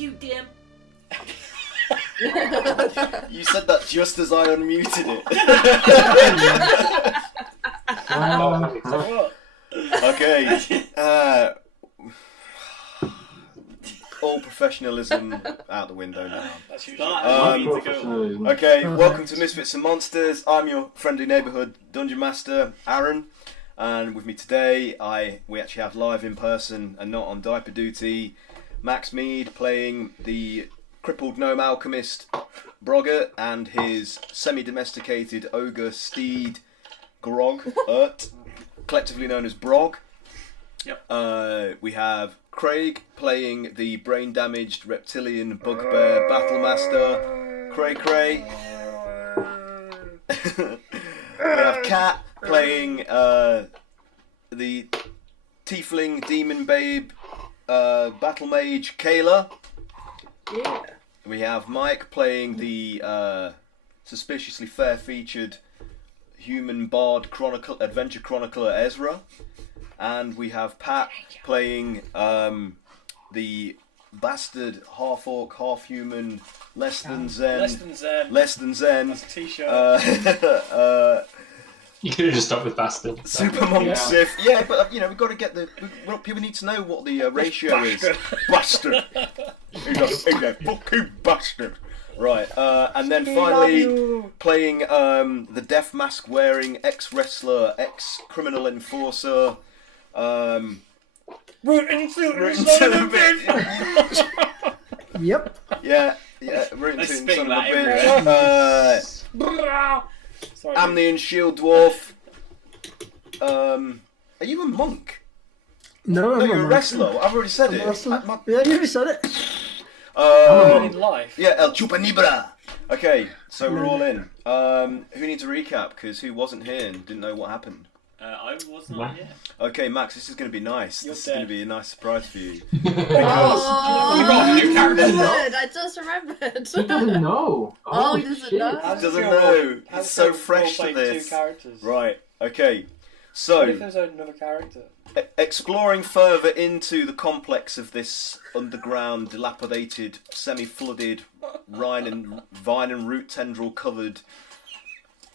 you, DM. You said that just as I unmuted it. Okay. All professionalism out the window now. That's usually Okay, welcome to Misfits and Monsters. I'm your friendly neighbourhood dungeon master, Aaron, and with me today, we actually have live in person and not on diaper duty, Max Mead playing the crippled gnome alchemist Brog and his semi-domesticated ogre steed Grog, collectively known as Brog. Yep. We have Craig playing the brain-damaged reptilian bugbear battlemaster, Cray. We have Kat playing the tiefling demon babe battle mage Kayla. Yeah. We have Mike playing the suspiciously fair-featured human bard adventure chronicler Ezra. And we have Pat playing the bastard half-orc, half-human, less than zen. That's a t-shirt. You could have just stuck with bastard. Super monk Sith. Yeah, but we've got to get people need to know what the ratio is. Bastard. He's a fucking bastard. Right, and then finally playing the death mask wearing ex-wrestler, ex-criminal enforcer. Rootin' son of a bitch. Yep. Yeah, rootin' They son sping of a that bitch. Sorry. Amnian shield dwarf. Are you a monk? No, No, you're a wrestler. I've already said it. Yeah, you said it. In life. Yeah, El Chupanibra. Okay, so we're all in. Who needs a recap? Because who wasn't here and didn't know what happened? I was not here. Okay, Max, this is going to be nice. You're This is going to dead. be a nice surprise for you. Oh, You got a new character. good. I just remembered. He doesn't know. Oh, he doesn't know? How does it Doesn't feel know. How It's does so it feel fresh to playing this. Two characters. Right, okay. What if So, there's another character? exploring further into the complex of this underground, dilapidated, semi-flooded, vine and root tendril covered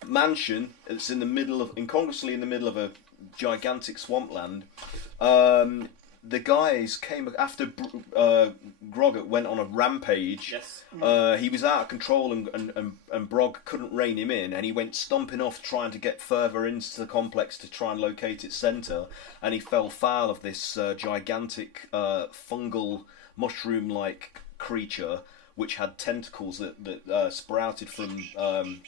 mansion. It's incongruously in the middle of a gigantic swampland. The guys came after Grog went on a rampage. Yes. He was out of control and Brog couldn't rein him in, and he went stomping off trying to get further into the complex to try and locate its centre, and he fell foul of this gigantic fungal mushroom-like creature which had tentacles that sprouted from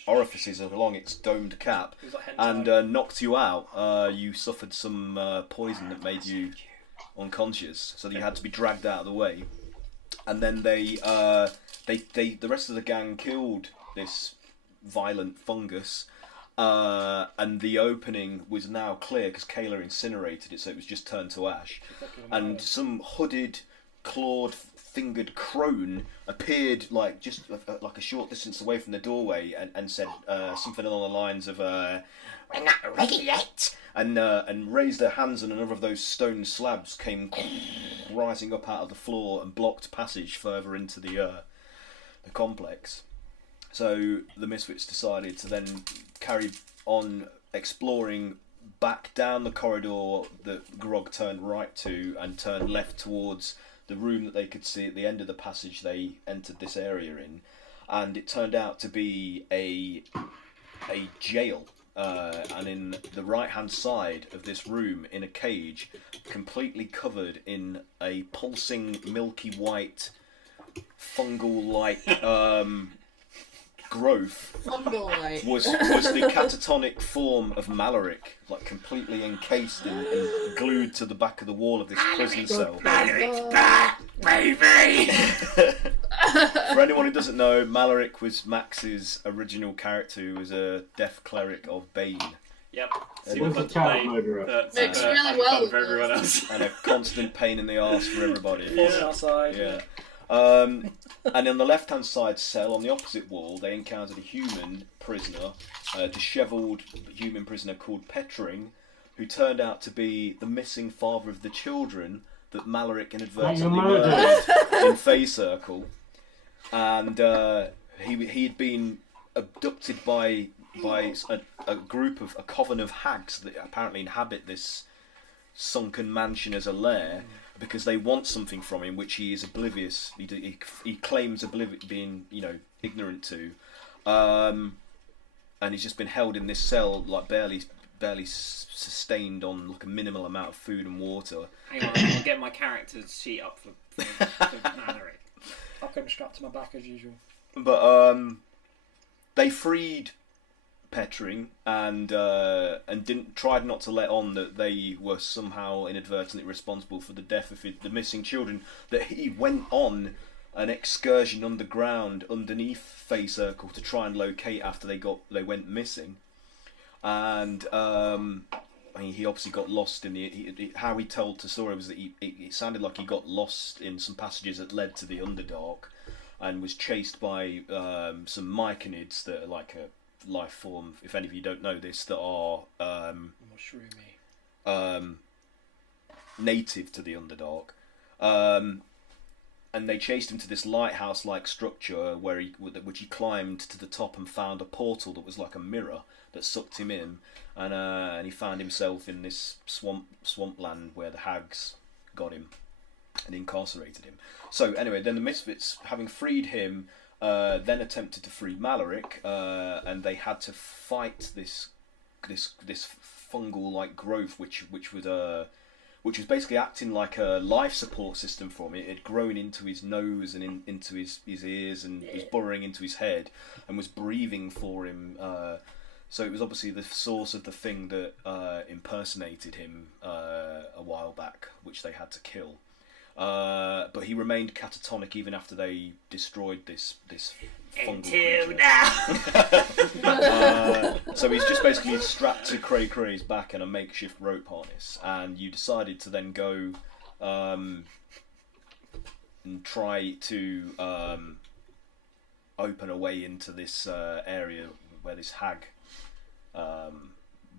orifices along its domed cap It was like and hentai. knocked you out. You suffered some poison that made you unconscious, so that you had to be dragged out of the way. And then the rest of the gang killed this violent fungus, and the opening was now clear because Kayla incinerated it, so it was just turned to ash. And some hooded, clawed, fingered crone appeared like just like a short distance away from the doorway and said something along the lines of "We're not ready yet," and raised her hands, and another of those stone slabs came rising up out of the floor and blocked passage further into the complex. So the Misfits decided to then carry on exploring back down the corridor that Grog turned right to and turned left towards the room that they could see at the end of the passage they entered this area in, and it turned out to be a jail. And in the right-hand side of this room, in a cage, completely covered in a pulsing, milky white, fungal-like growth, was the catatonic form of Malaric, like completely encased and glued to the back of the wall of this prison cell. Malaric's back, baby! For anyone who doesn't know, Malaric was Max's original character, who was a deaf cleric of Bane. Yep. He was a child murderer. Mixed really well with for everyone this. else. And a constant pain in the arse for everybody. Falling outside. Yeah. And on the left-hand side cell, on the opposite wall, they encountered a human prisoner, a dishevelled human prisoner called Petring, who turned out to be the missing father of the children that Malaric inadvertently Malaric. murdered in Fey Circle, and he had been abducted by a group of a coven of hags that apparently inhabit this sunken mansion as a lair because they want something from him which he is oblivious. He claims being ignorant to, and he's just been held in this cell like barely sustained on like a minimal amount of food and water. Hang on, I'll get my character's sheet up for Malaric. I've got him strapped to my back as usual. But they freed Petring and tried not to let on that they were somehow inadvertently responsible for the death of the missing children. That he went on an excursion underground underneath Fey Circle to try and locate after they went missing. And he obviously got lost in how he told Tesora was that it sounded like he got lost in some passages that led to the Underdark, and was chased by some myconids that are like a life form. If any of you don't know this, that are native to the Underdark. And they chased him to this lighthouse-like structure which he climbed to the top and found a portal that was like a mirror that sucked him in, and he found himself in this swampland where the hags got him and incarcerated him. So anyway, then the Misfits, having freed him, then attempted to free Malaric, and they had to fight this fungal-like growth which was basically acting like a life support system for him. It had grown into his nose and into his ears, and was burrowing into his head and was breathing for him. So it was obviously the source of the thing that impersonated him a while back, which they had to kill. But he remained catatonic even after they destroyed this fungal creature. So he's just basically strapped to Cray Cray's back in a makeshift rope harness, and you decided to then go and try to open a way into this area where this hag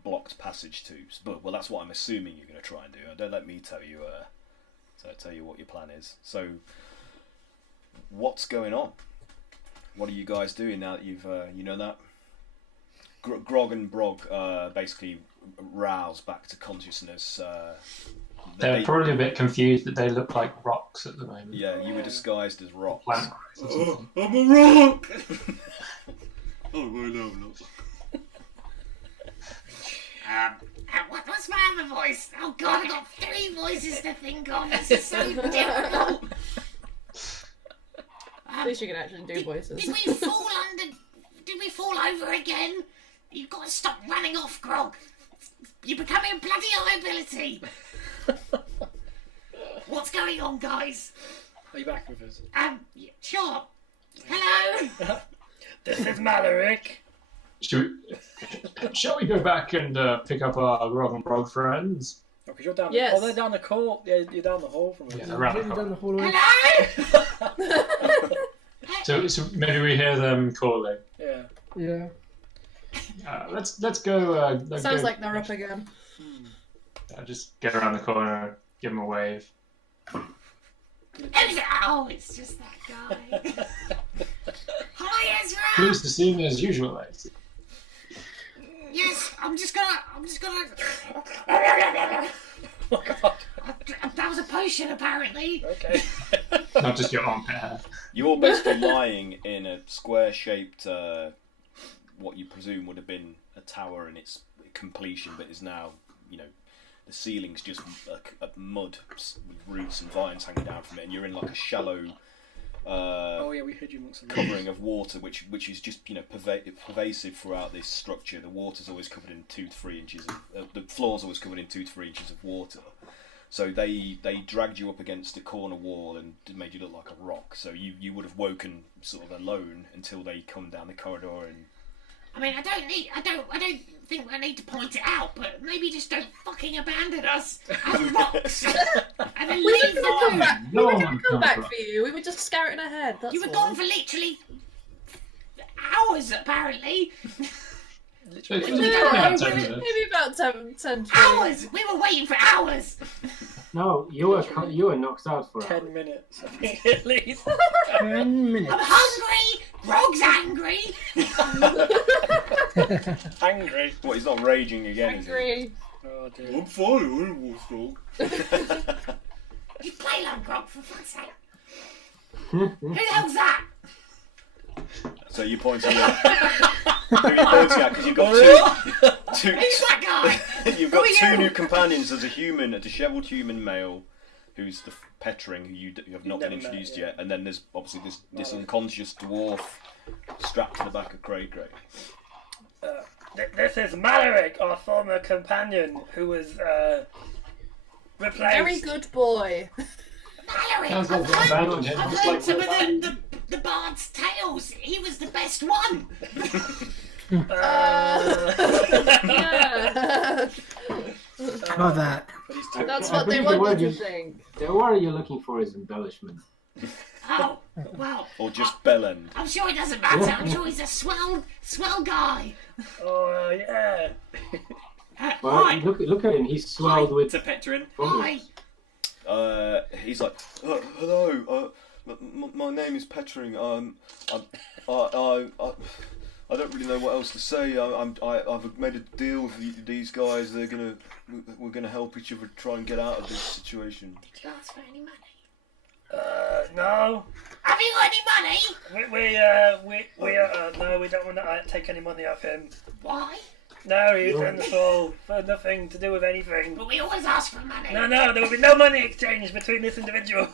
blocked passage to. But that's what I'm assuming you're going to try and do. Don't let me tell you. Tell you what your plan is. So, what's going on? What are you guys doing now that you've you know that? Grog and Brog basically rouse back to consciousness. They're probably a bit confused that they look like rocks at the moment. Yeah, you were disguised as rocks. Plant growth or something. I'm a rock! Oh, well, no, I'm not. What's my other voice? Oh god, I've got 3 voices to think of. This is so difficult. At least you can actually do voices. Did we fall over again? You've got to stop running off, Grog. You're becoming a bloody liability. What's going on, guys? Are you back with us? Sure. Hello. This is Malaric. Shall we go back and pick up our Grog and Brog friends? Oh, because you're down. Yes. Oh, they're down the hall. Yeah, you're down the hall from us. Yeah, around the corner. down the hallway. Hello. So maybe we hear them calling. Yeah. Yeah. Let's go. Sounds like they're up again. Just get around the corner, give them a wave. Oh, it's just that guy. Hi, Ezra. Pleased to see me as usual, mate. Yes, I'm just gonna. Oh god. That was a potion, apparently. Okay. Not just your armpit hair. You're basically lying in a square-shaped, what you presume would have been a tower in its completion, but is now, the ceiling's just a mud with roots and vines hanging down from it, and you're in like a shallow Oh yeah, we hid you amongst the covering of water, which is just pervasive throughout this structure. The water's always covered in 2 to 3 inches. The floor's always covered in 2 to 3 inches of water. So they dragged you up against a corner wall and made you look like a rock. So you would have woken sort of alone until they come down the corridor and. I mean, I don't think I need to point it out, but maybe just don't fucking abandon us as rocks and then We leave were gonna come them. back. No we were one gonna comes come back back. for you. We were just scouting ahead. That's You were all. gone for literally hours, apparently. Maybe 10 Hours! We were waiting for hours! No, you were knocked out for 10 minutes, I think, at least. 10 minutes. I'm hungry. Brog's angry. Angry. What, he's not raging again, is he? Angry. Oh dear. fine, Wolfdog. You play like Grog, for fuck's sake. Who the hell's that? So you're pointing at... Who are you pointing at? Because you've got two... Who's that guy? You've got Who are two you? new companions. There's a human, a dishevelled human male, who's the Petring, who you have not been never met, introduced yeah. yet, and then there's obviously this unconscious dwarf strapped to the back of Cray. This is Malaric, our former companion, who was replaced. Very good boy. Malaric. Sounds like I've they learned, abandoned him, I've just learned like some of the the Bard's tales. He was the best one. Yeah. About that. That's I what they think the want word you to is- think. The word you're looking for is embellishment. Oh, well. Or just Bellend. I'm sure it doesn't matter. I'm sure he's a swell guy. Oh, yeah. Well, Right. look at him. He's swelled with. It's a Petring. Why? He's like, hello, my name is Petring. I don't really know what else to say. I've made a deal with these guys. We're gonna help each other try and get out of this situation. Did you ask for any money? No. Have you got any money? No, we don't want to take any money off him. Why? No, he's in the soul for nothing to do with anything. But we always ask for money. No, there will be no money exchange between this individual.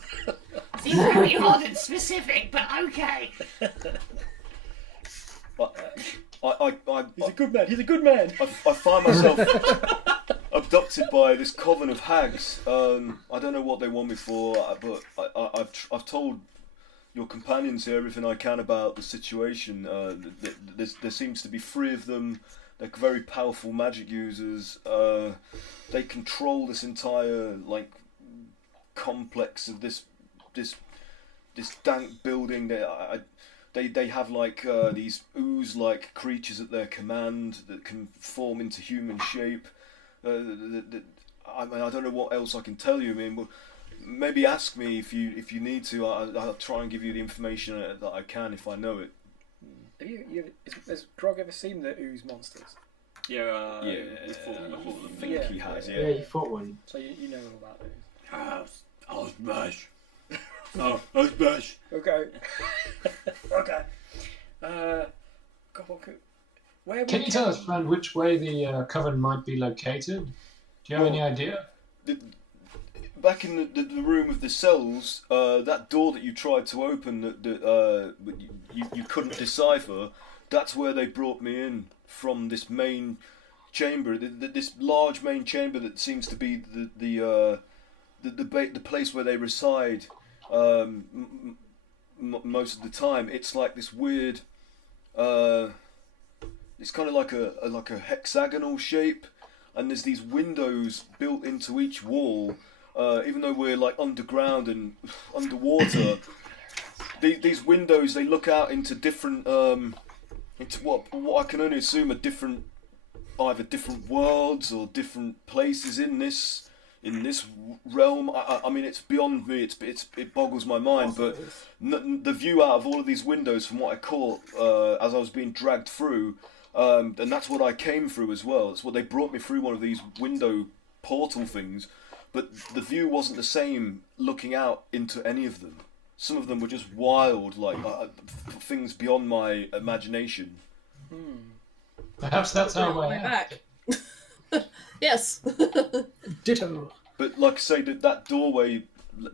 Seems very odd and specific, but okay. He's a good man. He's a good man. I find myself abducted by this coven of hags. I don't know what they want me for, but I've told your companions here everything I can about the situation. There seems to be 3 of them. They're very powerful magic users. They control this entire complex of this dank building. They have these ooze-like creatures at their command that can form into human shape. I don't know what else I can tell you. I mean, well, maybe ask me if you need to. I'll try and give you the information that I can if I know it. Has Brog ever seen the ooze monsters? Yeah. Yeah, We fought I them. think he has. Yeah, he fought one. So you know all about those. I'll smash. I'll smash. Okay. Okay. God, where Can you tell us, Fran, which way the coven might be located? Do you have any idea? Back in the room of the cells, that door that you tried to open that you couldn't decipher, that's where they brought me in from, this main chamber, this large main chamber that seems to be the place where they reside most of the time. It's like this weird, it's kind of like a hexagonal shape, and there's these windows built into each wall. Even though we're underground and underwater, these windows, they look out into different, into what I can only assume are either different worlds or different places in this realm. I mean, it's beyond me. It boggles my mind. But the view out of all of these windows, from what I caught as I was being dragged through, and that's what I came through as well. It's what they brought me through, one of these window portal things. But the view wasn't the same looking out into any of them. Some of them were just wild, things beyond my imagination. Perhaps that's our way Way out. back. Yes. Ditto. But like I say, that doorway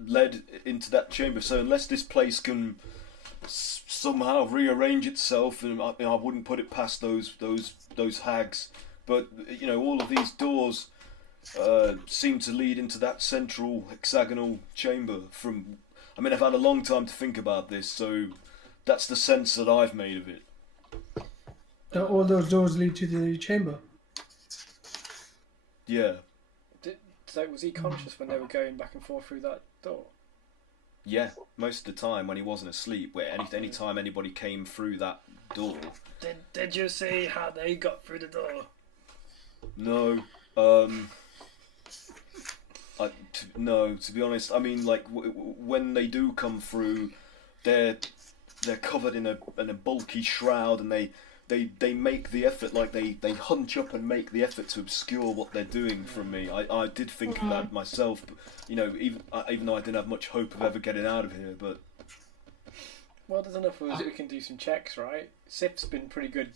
led into that chamber. So unless this place can somehow rearrange itself, and I wouldn't put it past those hags. But all of these doors seem to lead into that central hexagonal chamber. I've had a long time to think about this, so that's the sense that I've made of it. All those doors lead to the chamber. Yeah. So was he conscious when they were going back and forth through that door? Yeah, most of the time when he wasn't asleep, where any time anybody came through that door. Did you see how they got through the door? No. No, to be honest, I mean, like when they do come through, they're covered in a bulky shroud, and they make the effort, like they hunch up and make the effort to obscure what they're doing from me. I did think of that myself, but, you know, even though I didn't have much hope of ever getting out of here, but. Well, there's enough of us. We can do some checks, right? Sif's been pretty good.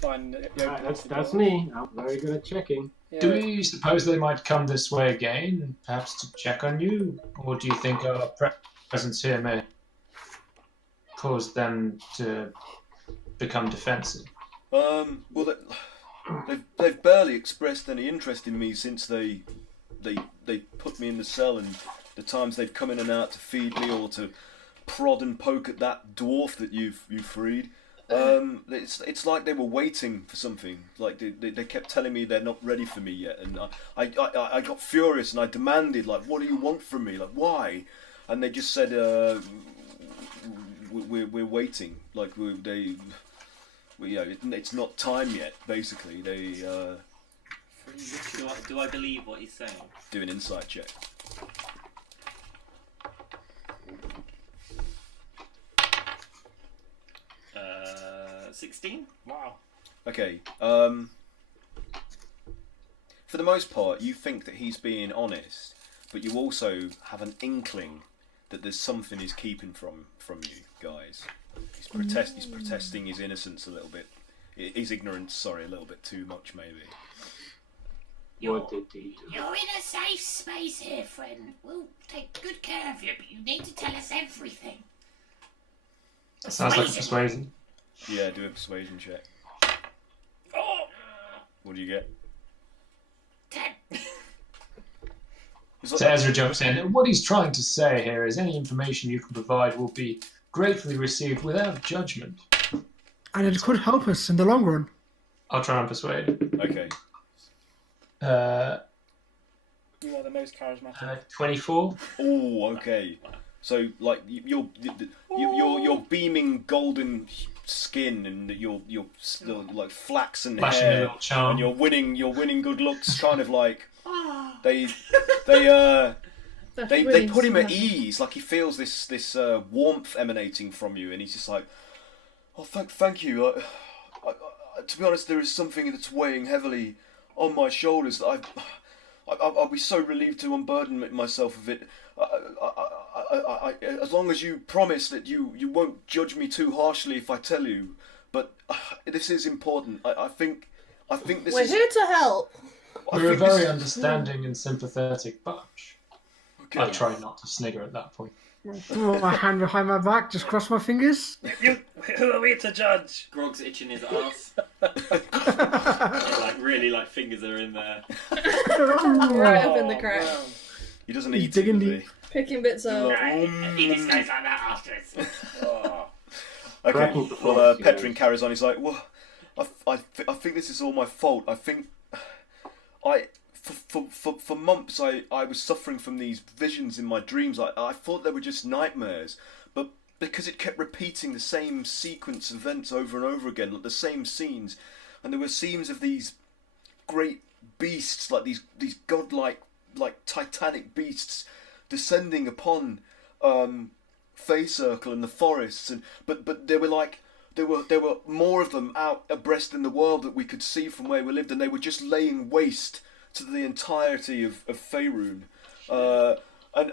Finding That's me. I'm very good at checking. Yeah. Do you suppose they might come this way again, perhaps to check on you? Or do you think our presence here may cause them to become defensive? Well, they've barely expressed any interest in me since they put me in the cell, and the times they've come in and out to feed me or to prod and poke at that dwarf that you freed. It's like they were waiting for something. Like they kept telling me they're not ready for me yet, and I got furious and I demanded, like, what do you want from me? Like, why? And they just said, we're waiting. Like it's not time yet. Basically, they. Do I believe what he's saying? Do an insight check. 16. Wow. Okay. For the most part, you think that he's being honest, but you also have an inkling that there's something he's keeping from you guys. He's protesting his innocence a little bit, his ignorance. Sorry, a little bit too much, maybe. What did he do? You're in a safe space here, friend. We'll take good care of you, but you need to tell us everything. Sounds like persuasion. Yeah, do a persuasion check. Oh! What do you get? 10. So Ezra jumps in. What he's trying to say here is any information you can provide will be gratefully received without judgment. And it could help us in the long run. I'll try and persuade. Okay. You are the most charismatic. 24. Oh, okay. So, like, your beaming golden skin and your like flaxen Flashing a hair, little charm. and you're winning good looks. Kind of like they put him at ease. Like he feels this warmth emanating from you, and he's just like, oh, thank you. To be honest, there is something that's weighing heavily on my shoulders that I'll be so relieved to unburden myself of it. As long as you promise that you won't judge me too harshly if I tell you, but this is important. I think this We're is. here to help. We're a very understanding and sympathetic bunch. Okay. I try not to snigger at that point. Put my hand behind my back, just cross my fingers. Who are we to judge? Grog's itching his ass. Really, fingers are in there. Right up in the crack. Wow. He doesn't He's eat digging it, does he? deep. Picking bits up. He just goes like that afterwards. Oh. Okay. Cracking Well, performance, Petring guys. carries on. He's like, well, I think this is all my fault. I think for months I was suffering from these visions in my dreams. I thought they were just nightmares, but because it kept repeating the same sequence of events over and over again, like the same scenes, and there were scenes of these great beasts, like these godlike, like titanic beasts, descending upon Fey Circle and the forests, but they were like. There were more of them out abreast in the world that we could see from where we lived, and they were just laying waste to the entirety of Faerun. And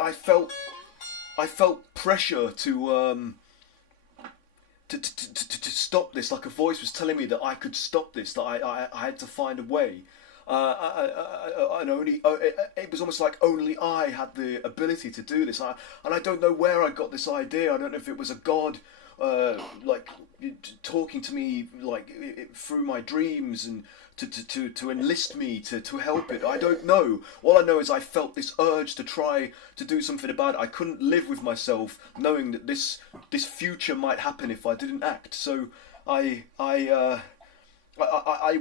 I felt pressure to stop this. Like a voice was telling me that I could stop this. That I had to find a way. And it was almost like only I had the ability to do this. And I don't know where I got this idea. I don't know if it was a god, like talking to me like through my dreams and to enlist me to help it. I don't know. All I know is I felt this urge to try to do something about it. I couldn't live with myself knowing that this future might happen if I didn't act. So I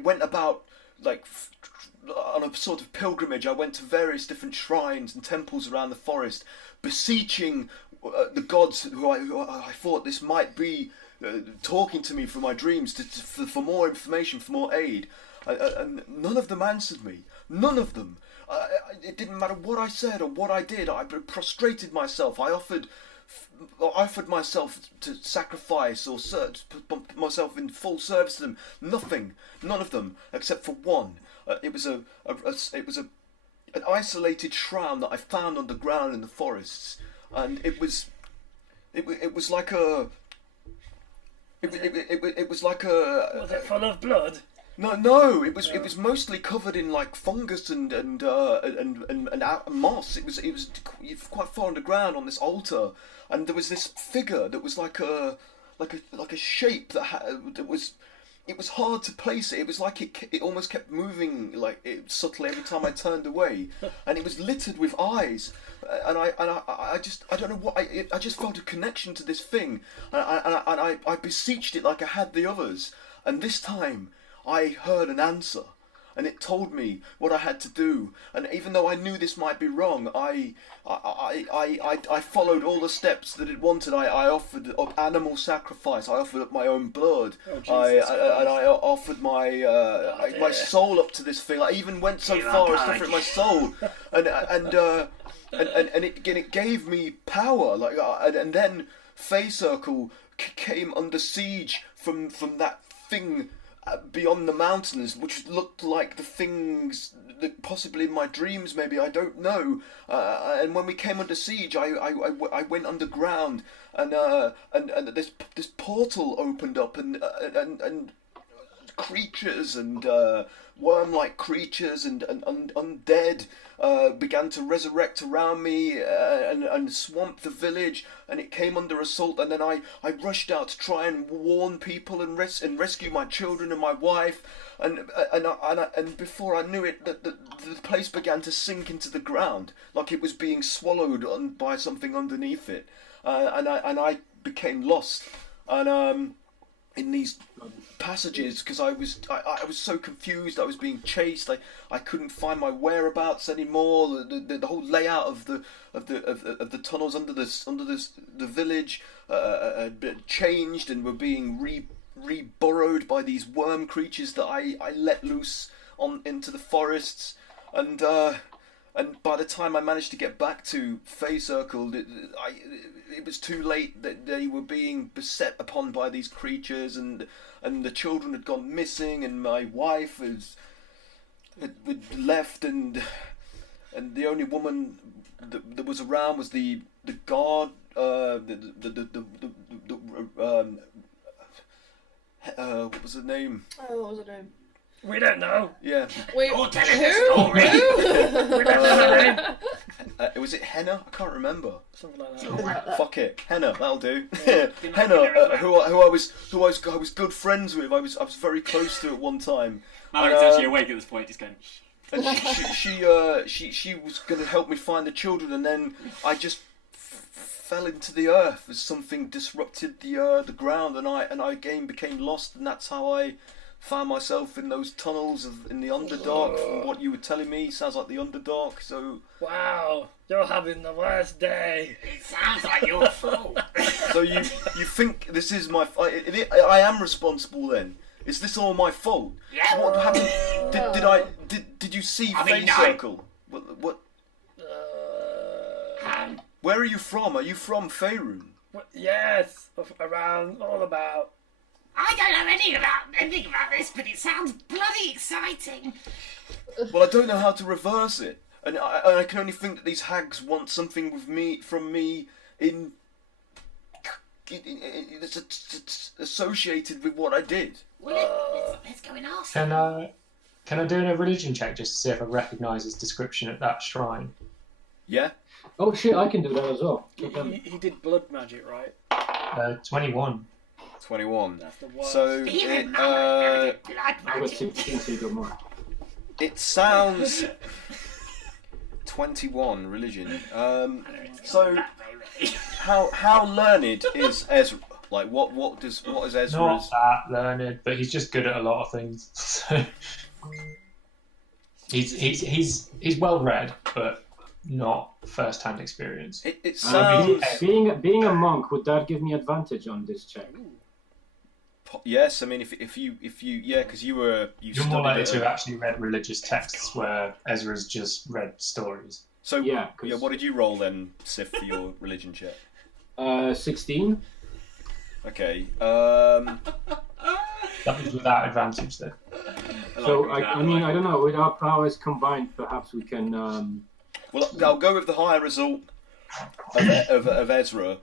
went about like on a sort of pilgrimage. I went to various different shrines and temples around the forest, beseeching the gods who I thought this might be talking to me from my dreams for more information, for more aid. and none of them answered me. None of them. It didn't matter what I said or what I did. I prostrated myself. I offered myself to sacrifice or put myself in full service to them. Nothing. None of them, except for one. It was an isolated shroud that I found underground in the forests, and it was like a. It was like a. Was it full of blood? No. It was mostly covered in like fungus and moss. It was quite far underground on this altar, and there was this figure that was like a shape that was. It was hard to place it. It was like it almost kept moving subtly every time I turned away, and it was littered with eyes. And I don't know what I just felt a connection to this thing, and I beseeched it like I had the others, and this time I heard an answer, and it told me what I had to do. And even though I knew this might be wrong, I followed all the steps that it wanted. I offered up animal sacrifice. I offered up my own blood. I offered my soul up to this thing. I even went so far as to offer my soul, and it gave me power. And then Fey Circle came under siege from that thing beyond the mountains, which looked like the things that possibly in my dreams, maybe, I don't know. And when we came under siege, I went underground, and this portal opened up, and creatures and worm-like creatures and undead began to resurrect around me and swamp the village, and it came under assault. And then I rushed out to try and warn people and rescue my children and my wife. And before I knew it, the place began to sink into the ground, like it was being swallowed by something underneath it. And I became lost. And in these passages, because I was so confused. I was being chased. I couldn't find my whereabouts anymore. The whole layout of the tunnels under the village had changed, and were being re-burrowed by these worm creatures that I let loose into the forests. And by the time I managed to get back to Fey Circle, it was too late. That they were being beset upon by these creatures, and the children had gone missing, and my wife had left, and the only woman that was around was the guard. What was her name? Oh, what was her name? We don't know. Yeah. Wait, You're telling who? the story. We don't know her name. Was it Henna? I can't remember. Something like that. Fuck it, Henna. That'll do. Yeah. Henna, who I was good friends with. I was very close to at one time. Malaric's actually awake at this point, just going. And she was going to help me find the children, and then I just fell into the earth as something disrupted the ground, and I again became lost, and that's how I found myself in those tunnels in the Underdark. From what you were telling me, sounds like the Underdark. So Wow, you're having the worst day. It sounds like your fault. so you think this is my I am responsible then? Is this all my fault? Yeah. What happened? Did you see Fey no. Circle? What? Um, Where are you from? Are you from Faerun? Yes, around, all about. I don't know anything about this, but it sounds bloody exciting. Well, I don't know how to reverse it, and I can only think that these hags want something from me it's associated with what I did. Well, let's go and ask. Can I do a religion check just to see if I recognise his description at that shrine? Yeah. Oh shit, I can do that as well. He did blood magic, right? 21. 21. That's the worst. So Even blood I was magic. 16, so you got more. it sounds 21 religion. So how learned is Ezra? Like what is Ezra's? Not that learned, but he's just good at a lot of things. So he's well read, but not first-hand experience. It sounds Being a monk, would that give me advantage on this check? Yes, I mean if you yeah, because you You're more likely studied to have it. actually read religious texts where Ezra's just read stories. So Yeah, 'cause- what did you roll then, Sif, for your religion check? 16. Okay. That was without advantage, though. So I mean, I don't know. With our powers combined, perhaps we can. Well, I'll go with the higher result of Ezra.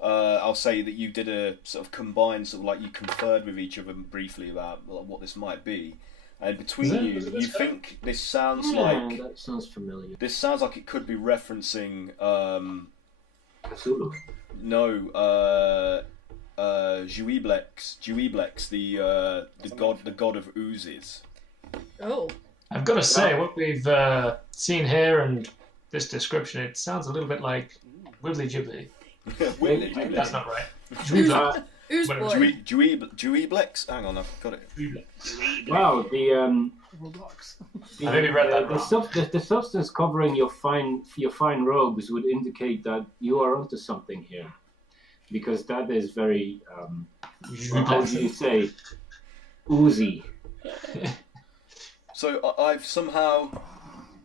I'll say that you did a sort of combined, sort of like you conferred with each other briefly about what this might be, and between Was it you think this sounds Yeah, like that sounds familiar. this sounds like it could be referencing Cthulhu. Juiblex, the god of oozes. Oh. I've got to say, what we've seen here and this description, it sounds a little bit like Wibbly Jibbly. Maybe that's not right. Ooze Well, boy. Juiblex? Hang on, I've got it. Wow, the Roblox. the, I maybe read that the, wrong. the substance covering your fine robes would indicate that you are onto something here, because that is very how do you say, oozy. So I've somehow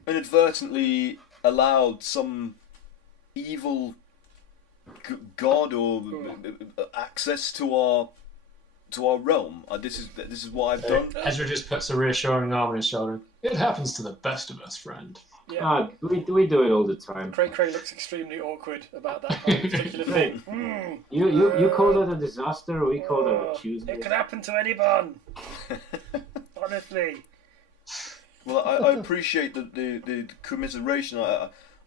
inadvertently allowed some evil god or access to our realm. This is what I've done. Ezra just puts a reassuring arm on his shoulder. It happens to the best of us, friend. Yeah. We do it all the time. Cray looks extremely awkward about that kind of particular thing. You call that a disaster, we call that a It Tuesday. could happen to anyone. Honestly. Well, I appreciate the commiseration.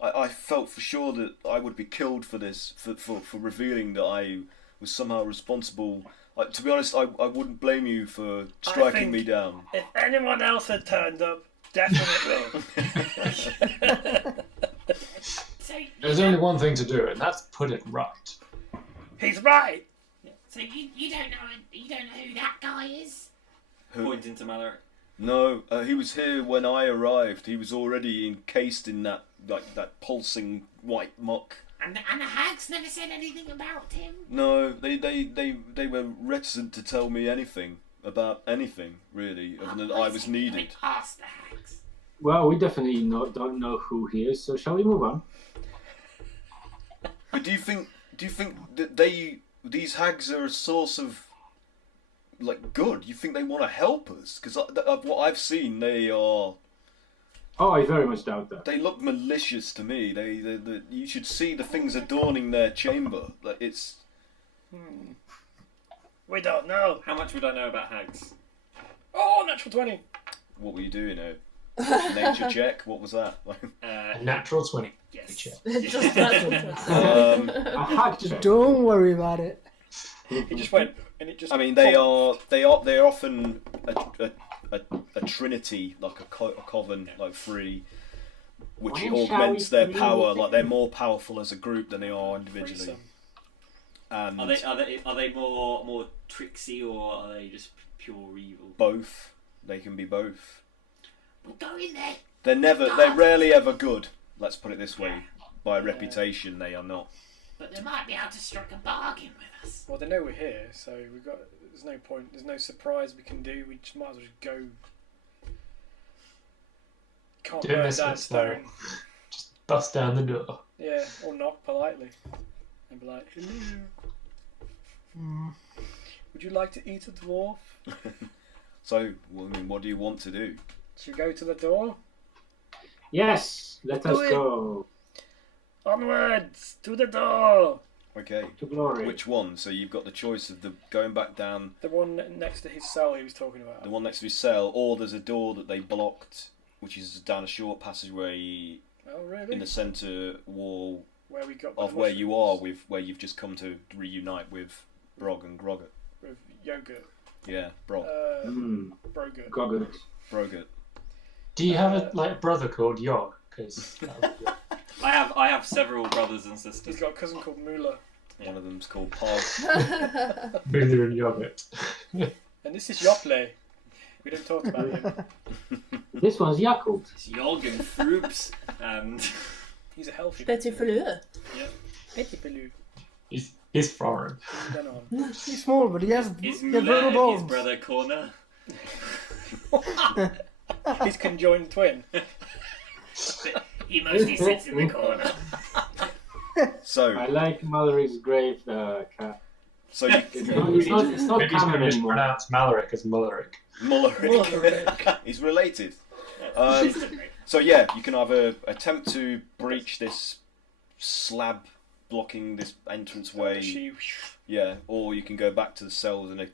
I felt for sure that I would be killed for this, for revealing that I was somehow responsible. To be honest, I wouldn't blame you for striking me down. If anyone else had turned up, definitely. So There's only one thing to do, and that's put it right. He's right. So you don't know who that guy is? Who? Pointing to Malaric. No, he was here when I arrived. He was already encased in that pulsing white muck. And the hags never said anything about him. No, they were reticent to tell me anything about anything really, other than I was needed. Ask the hags. Well, we definitely don't know who he is, so shall we move on? But do you think that these hags are a source of like good? You think they want to help us? Because of what I've seen, they are. Oh, I very much doubt that. They look malicious to me. You should see the things adorning their chamber. Like it's. We don't know. How much would I know about hags? Oh, natural 20. What were you doing? Nature check. What was that? A natural 20. Yes. Check. Just that's A hack Just check. don't worry about it. He just went, and it just. I mean, they're often a trinity, like a coven, like three, which When shall augments we their please? power. Like they're more powerful as a group than they are individually. Threesome. And Are they more tricksy or are they just pure evil? both. They can be both. We'll go in there. They're rarely ever good. Let's put it this way. By reputation, they are not. But they might be able to strike a bargain with us. Well, they know we're here, so there's no point. There's no surprise we can do. We just might as well just go. Can't Do burn this that with stone. Just bust down the door. Yeah, or knock politely, and be like, "Hello. Would you like to eat a dwarf? So, well, I mean, what do you want to do? Should we go to the door? Yes, let us go Onwards to the door. Okay. to glory. Which one? So you've got the choice of the going back down, The one next to his cell he was talking about. the one next to his cell, or there's a door that they blocked, which is down a short passageway Oh, really? in the centre wall Where we got of the where you are, mushrooms where you've just come to reunite with Brog and Groggett. with yogurt. Yeah, Brog. Brogurt. Goggles. Broggett. Do you have a brother called Yog? Because I have several brothers and He's sisters. got a cousin called Moolah. One of them's called Paul. Boozer and Yogurt. And this is Yoplait. We don't talk about him. This one's Yakult. It's Yog and Froops and He's a healthy Petit fleur. Petit Pelou. He's He's foreign. Then on. He's small, but he has Is brutal Malaric bones. his brother Corner? His conjoined twin. He mostly sits in the corner. So, I like Mallory's grave cat. so you, It's not Maybe he's canon going to anymore. mispronounce Malaric as Malaric. Malaric. He's related. So yeah, you can either attempt to breach this slab blocking this entranceway, yeah, or you can go back to the cells and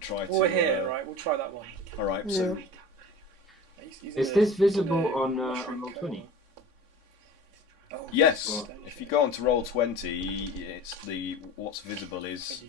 try to. We're here, right? We'll try that one. All right. Yeah. So Is this visible on Roll20? Oh, yes, if you go on to Roll20, it's what's visible is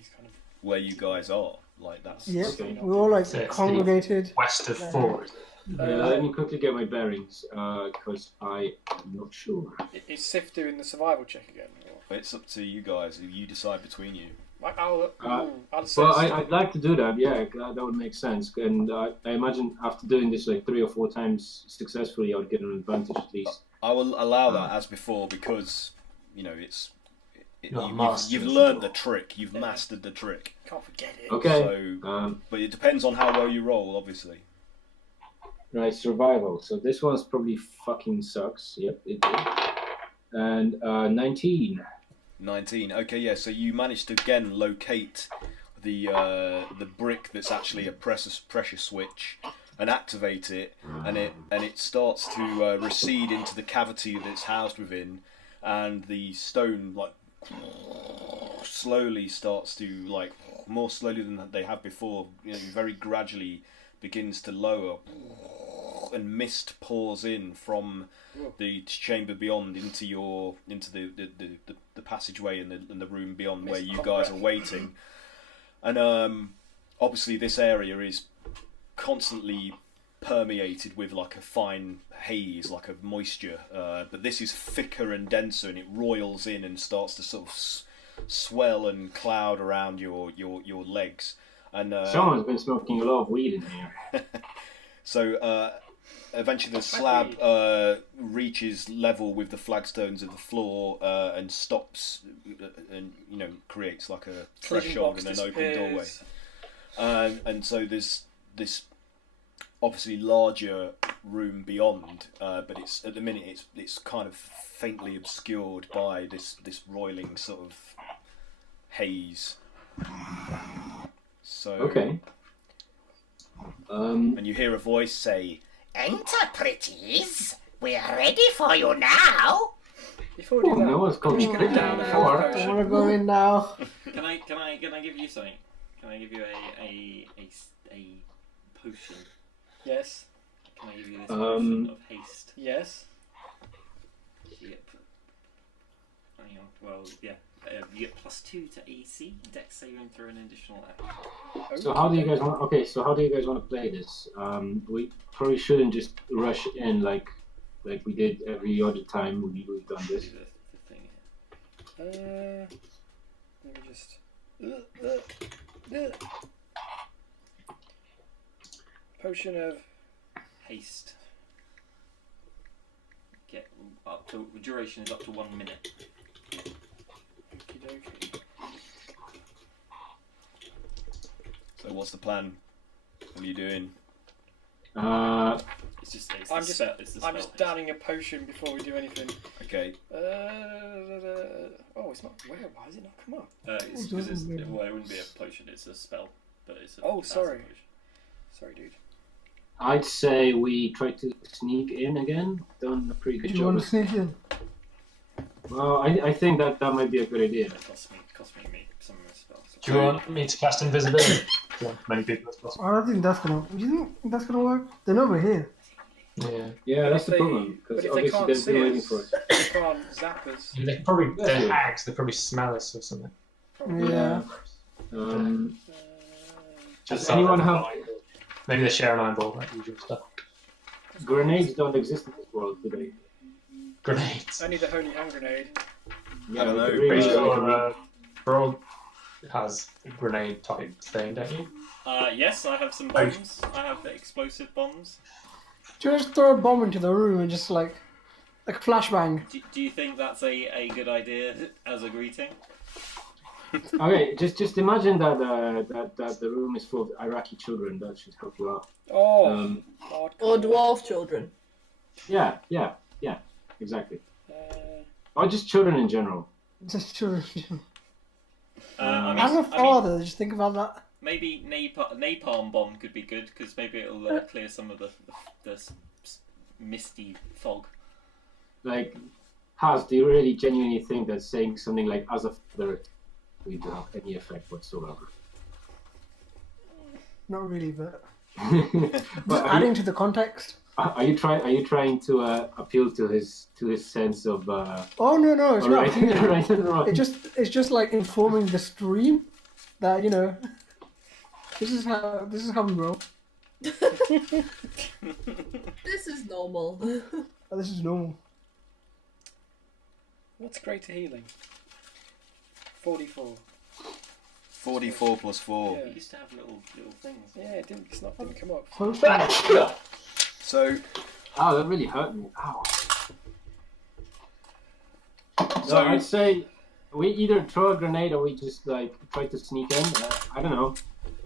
where you guys are. Like that's. Yeah, Okay. we're all like So it's congregated. West of Ford. Let me quickly get my bearings, because I am not sure. Is Sif doing the survival check again? Or? It's up to you guys. You decide between you. I'll Well, assess. I'd like to do that, yeah, that would make sense. And I imagine after doing this like 3 or 4 times successfully, I would get an advantage at least. I will allow that as before because you know you've You've learned the trick. You've mastered the trick. Can't forget it. Okay, So, but it depends on how well you roll, obviously. right, survival. So this one's probably fucking sucks. Yep, it did. And 19. 19. Okay, yeah. So you managed to again locate the brick that's actually a pressure switch and activate it, and it starts to recede into the cavity that it's housed within, and the stone like slowly starts to like more slowly than they have before. You know, very gradually begins to lower, and mist pours in from the chamber beyond into the passageway and the room beyond where you guys are waiting. And obviously this area is constantly permeated with like a fine haze, like a moisture, but this is thicker and denser, and it roils in and starts to sort of swell and cloud around your legs. And Someone's been smoking a lot of weed in here. so eventually the slab reaches level with the flagstones of the floor and stops, and creates like a threshold and an open doorway. And so there's this obviously larger room beyond, but it's at the minute it's kind of faintly obscured by this roiling sort of haze. So Okay. and you hear a voice say, Enter, pretties. We are ready for you now. Before we do that, No one's called me Put pretty down before. I want to go in now. Can I give you something? Can I give you a potion? Yes. Can I give you this potion of haste? Yes. Yep. Hang on. Well, yeah. You get +2 to AC, Dex saving through an additional act. So how do you guys want? Okay, so how do you guys want to play this? We probably shouldn't just rush in like we did every other time we've done Do this. the thing here. Let me just. Potion of. Haste. Get up to duration is up to 1 minute. Okey-dokey. so what's the plan? What are you doing? It's just I'm the just spell. It's the spell I'm just haste. downing a potion before we do anything. Okay. Oh, it's not. Why is it not come up? It's 'cause it wouldn't be a potion. It's a spell, but it's a. Oh, passive sorry. potion. Sorry, dude. I'd say we try to sneak in again. Done a pretty good Do you want job. to sneak in? Well, I think that might be a good idea. It cost me some of my spells. Do you want me to cast invisibility? Do you want many people as possible? I don't think that's gonna. Do you think that's gonna work? They're over here. Yeah. Yeah, that's If the problem. but Because if they obviously can't they've been see waiting us, for us. they can't zap us. They can probably, That's they're good. hags, they probably smell us or something. Probably. Yeah. Does anyone have Maybe they share an eyeball, that usual stuff. grenades? Don't exist in this world today. Grenades. Only the holy hand grenade. I don't know. really Pretty good. sure Brog has a grenade type thing, don't you? Yes, I have some bombs. I have the explosive bombs. Just throw a bomb into the room and just like flashbang. Do you think that's a good idea as a greeting? Okay, just imagine that that the room is full of Iraqi children. That should help you out. Oh, Or hardcore. dwarf children. Yeah, exactly. Uh, Or just children in general. Just children. I As a mean, father, just think about that. maybe napalm bomb could be good because maybe it'll clear some of the misty fog. Like, Haz, do you really genuinely think that saying something like "as a father" will have any effect whatsoever? Not really, but But adding to the context. are you trying to appeal to his sense of? Oh no, it's not. Right, right and wrong. It's just like informing the stream that this is how we roll. This is normal. This is normal. what's greater healing? 44. 44 plus 4. Yeah. We used to have little things. Yeah, it's not didn't come up. So, Oh, that really hurt me. Ow. So So- I'd say we either throw a grenade or we just like try to sneak in. I don't know.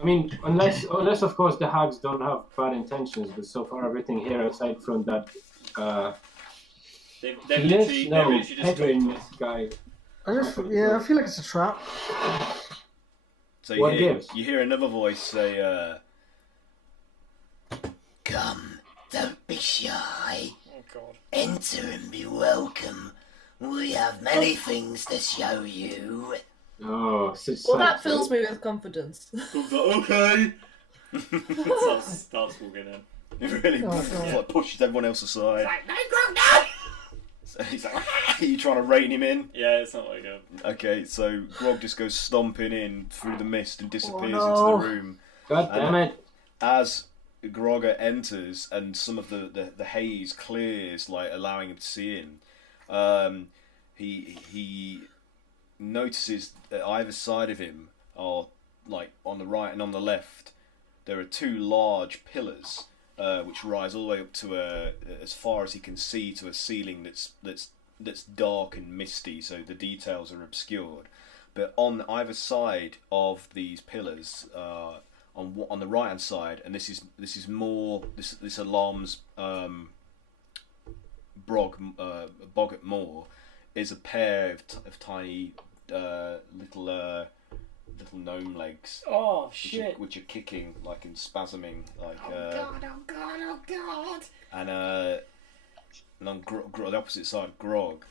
I mean, unless of course the hags don't have bad intentions, but so far everything here, aside from that They've Yes, literally no, just talked to Petring us. guy. I feel like it's a trap. so What you gives? hear another voice say, Come, don't be shy. Oh god. Enter and be welcome. We have many things to show you. Oh, such Well, sad that fills me with confidence. Okay. starts walking in. it really Oh, God. like, pushes everyone else aside. Like, no, Grog, no! So he's like, are you trying to rein him in? Yeah, it's not like a. Okay, so Grog just goes stomping in through the mist and disappears Oh, into no. the room. God damn it! As Grogger enters and some of the haze clears, like allowing him to see in, he notices that either side of him are like on the right and on the left. There are two large pillars which rise all the way up to as far as he can see to a ceiling that's dark and misty, so the details are obscured. But on either side of these pillars, on the right hand side, and this alarms Boggart more, is a pair of tiny little gnome legs. Oh Which shit. which are kicking like and spasming like Oh god. and on the opposite side of Grog,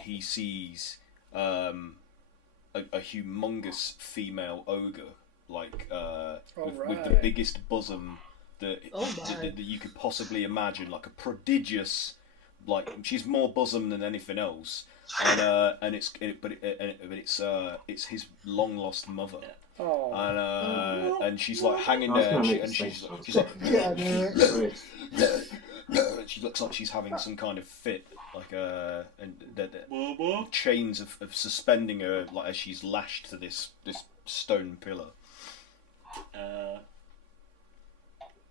he sees a humongous female ogre like with the Alright. biggest bosom that, Oh my. that you could possibly imagine, like a prodigious, like she's more bosom than anything else. And it's his long lost mother, Oh. and she's like hanging I was there, gonna and, make a she's face. like, Yeah, no, Great. she looks like she's having some kind of fit, like and the chains of suspending her, like as she's lashed to this stone pillar.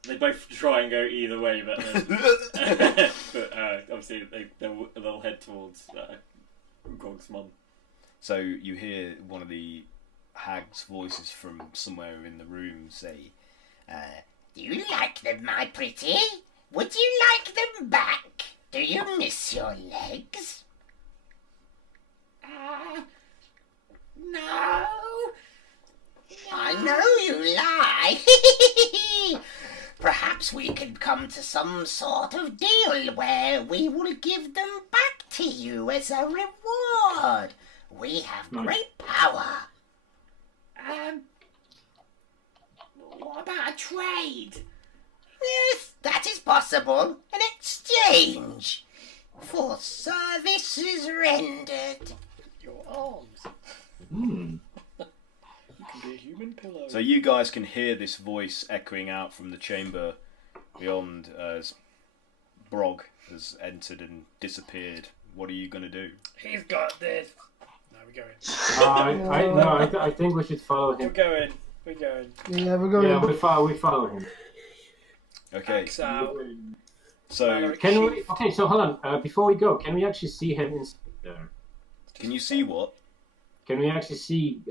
They both try and go either way, but obviously they'll head towards Grog's mum. So you hear one of the hag's voices from somewhere in the room say, Do you like them, my pretty? Would you like them back? Do you miss your legs? No. I know you lie. Perhaps we could come to some sort of deal where we will give them back to you as a reward. We have great power. What about a trade? Yes, that is possible. An exchange for services rendered. Your arms. Hmm. You can be a human pillow. so you guys can hear this voice echoing out from the chamber beyond as Brog has entered and disappeared. What are you going to do? He's got this. No, we're going. I think we should follow We're him. going. We're going. Yeah, we're going. Yeah, we follow him. Okay, Axe out. so Malaric Can we? sheath. Okay, so hold on. Before we go, can we actually see him in there? can you see what? can we actually see,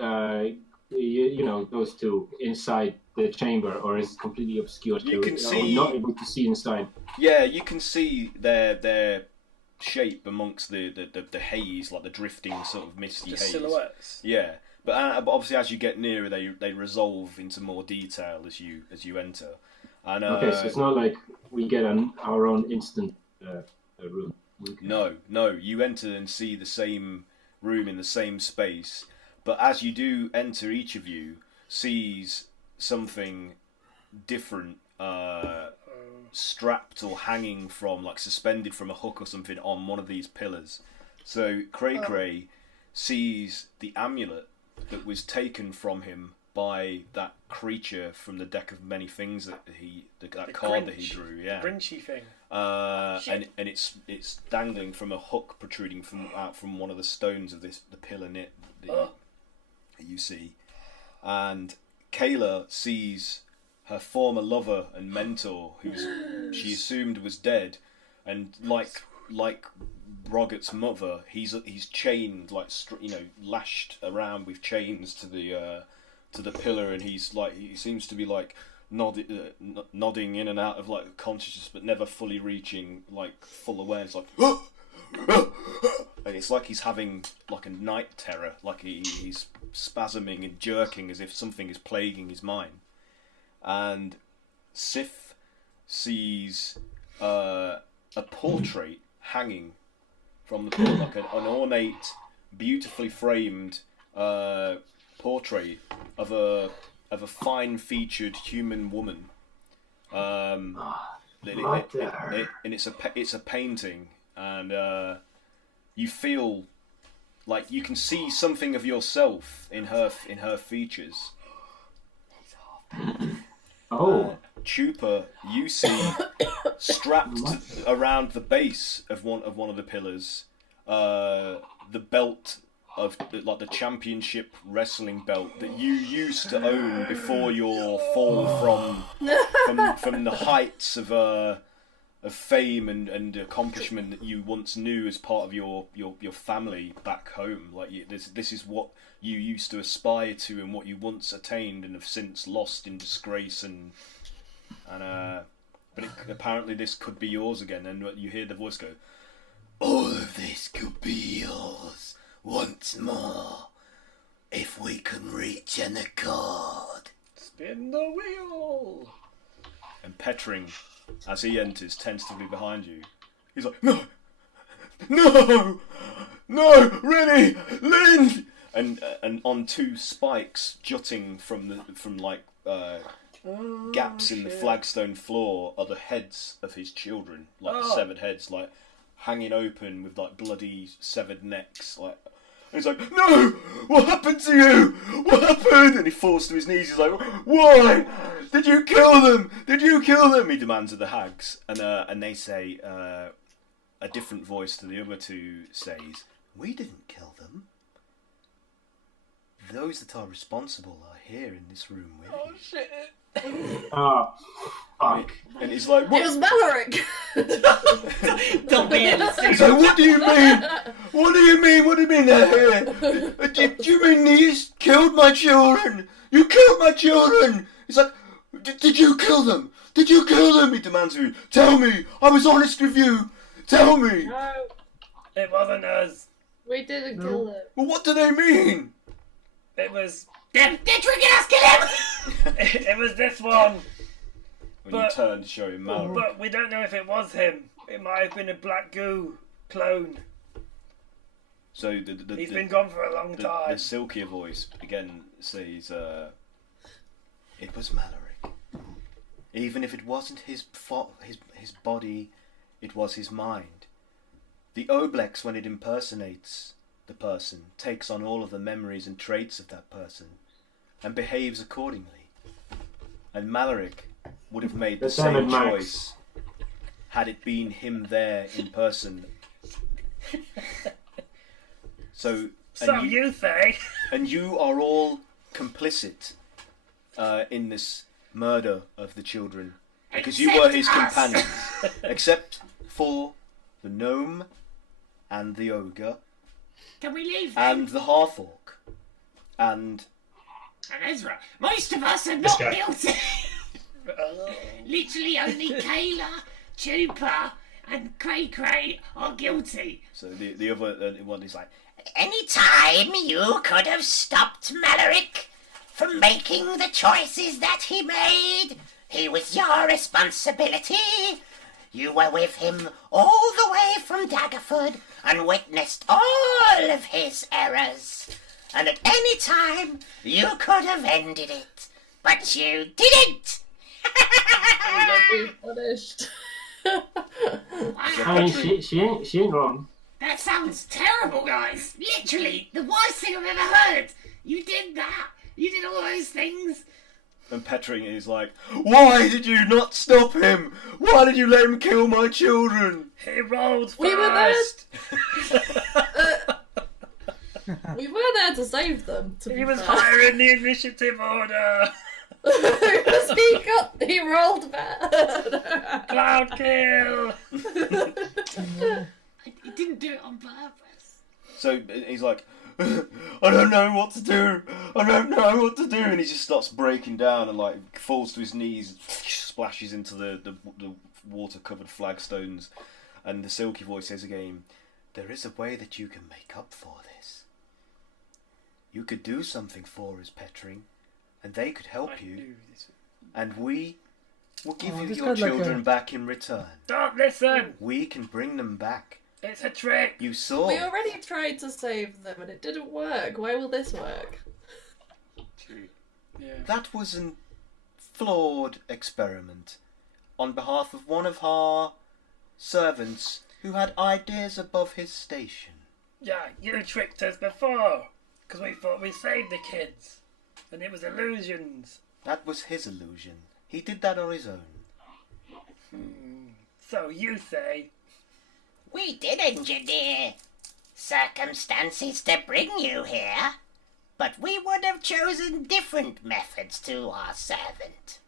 you know, those two inside the chamber, or is it completely obscured? You can see. Not able to see inside. Yeah, you can see their shape amongst the haze, like the drifting sort of misty Just haze. silhouettes. Yeah, but obviously as you get nearer, they resolve into more detail as you enter. And Okay, so it's not like we get our own instant room. Okay. No, you enter and see the same room in the same space, but as you do enter, each of you sees something different strapped or hanging from, like suspended from a hook or something on one of these pillars. So Cray sees the amulet that was taken from him by that creature from the deck of many things that that card that he drew. Yeah, the Grinchy thing. And it's dangling from a hook protruding out from one of the stones of the pillar knit that you see. And Kayla sees her former lover and mentor, who she assumed was dead, and like Brog's mother, he's chained, like lashed around with chains to the pillar, and he seems to be like nodding in and out of like consciousness, but never fully reaching like full awareness. Like, and it's like he's having like a night terror, like he's spasming and jerking as if something is plaguing his mind. And Sif sees a portrait hanging from the pillar, like an ornate, beautifully framed portrait of a fine-featured human woman. And it's a painting, and you feel like you can see something of yourself in her features. Oh. Chupa, you see strapped around the base of one of the pillars, the belt of like the championship wrestling belt that you used to own before your fall from the heights of fame and accomplishment that you once knew as part of your family back home. Like this is what you used to aspire to and what you once attained and have since lost in disgrace but apparently this could be yours again, and you hear the voice go, "All of this could be yours once more if we can reach an accord." Spin the wheel. And Petring, as he enters tentatively behind you, he's like, "No, Rennie, Lind!" And on two spikes jutting from gaps in the flagstone floor are the heads of his children, like the severed heads, like hanging open with like bloody severed necks. Like, and he's like, "No, what happened to you? What happened?" And he falls to his knees. He's like, "Why did you kill them? Did you kill them?" He demands of the hags, and they say, a different voice to the other two says, "We didn't kill them. Those that are responsible are here in this room with you." Shit. Fuck. And he's like, "What?" It was Malaric! Don't be innocent. He's like, "What do you mean? What do you mean? What do you mean they're here? Do you mean you killed my children? You killed my children!" He's like, Did you kill them? Did you kill them?" He demands of you. "Tell me! I was honest with you! Tell me!" No, It wasn't us. we didn't kill them. "Well, what do they mean?" It was. They're tricking us, kill him! It was this one. When you turn to show him Malaric. But we don't know if it was him. It might have been a black goo clone. So He's been gone for a long time. The silkier voice again says, "It was Malaric. Even if it wasn't his body, it was his mind. The Oblex, when it impersonates the person, takes on all of the memories and traits of that person and behaves accordingly. And Malaric would have made the same choice had it been him there in person." So you say? And you are all complicit in this murder of the children because you were his companions, except for the gnome and the ogre. Can we leave? And the half-orc. And Ezra, most of us are This not guy. guilty. Literally only Kayla, Chupa, and Cray Cray are guilty. so the other one is like, Any time you could have stopped Malaric from making the choices that he made. He was your responsibility. You were with him all the way from Daggerford and witnessed all of his errors. And at any time you could have ended it, but you didn't. Be punished. I mean, she ain't wrong. That sounds terrible, guys. Literally, the worst thing I've ever heard. You did that. You did all those things. and Petring is like, why did you not stop him? Why did you let him kill my children? He rolled We were there. fast. We were there to save them. To He be was fair. higher in the initiative order. He rolled bad. Cloud kill. He didn't do it on purpose. So he's like, I don't know what to do. I don't know what to do. And he just starts breaking down and like falls to his knees, splashes into the water-covered flagstones. And the silky voice says again, there is a way that you can make up for this. You could do something for us, Petring, and they could help I you, knew this. and we will give you this your guy's like children a- back in return. Don't listen. We can bring them back. It's a trick. You saw. We already tried to save them and it didn't work. Why will this work? True. Yeah. That was a flawed experiment on behalf of one of our servants who had ideas above his station. Yeah, you tricked us before. Because we thought we saved the kids. And it was illusions. That was his illusion. He did that on his own. So you say. We did engineer circumstances to bring you here, but we would have chosen different methods to our servant.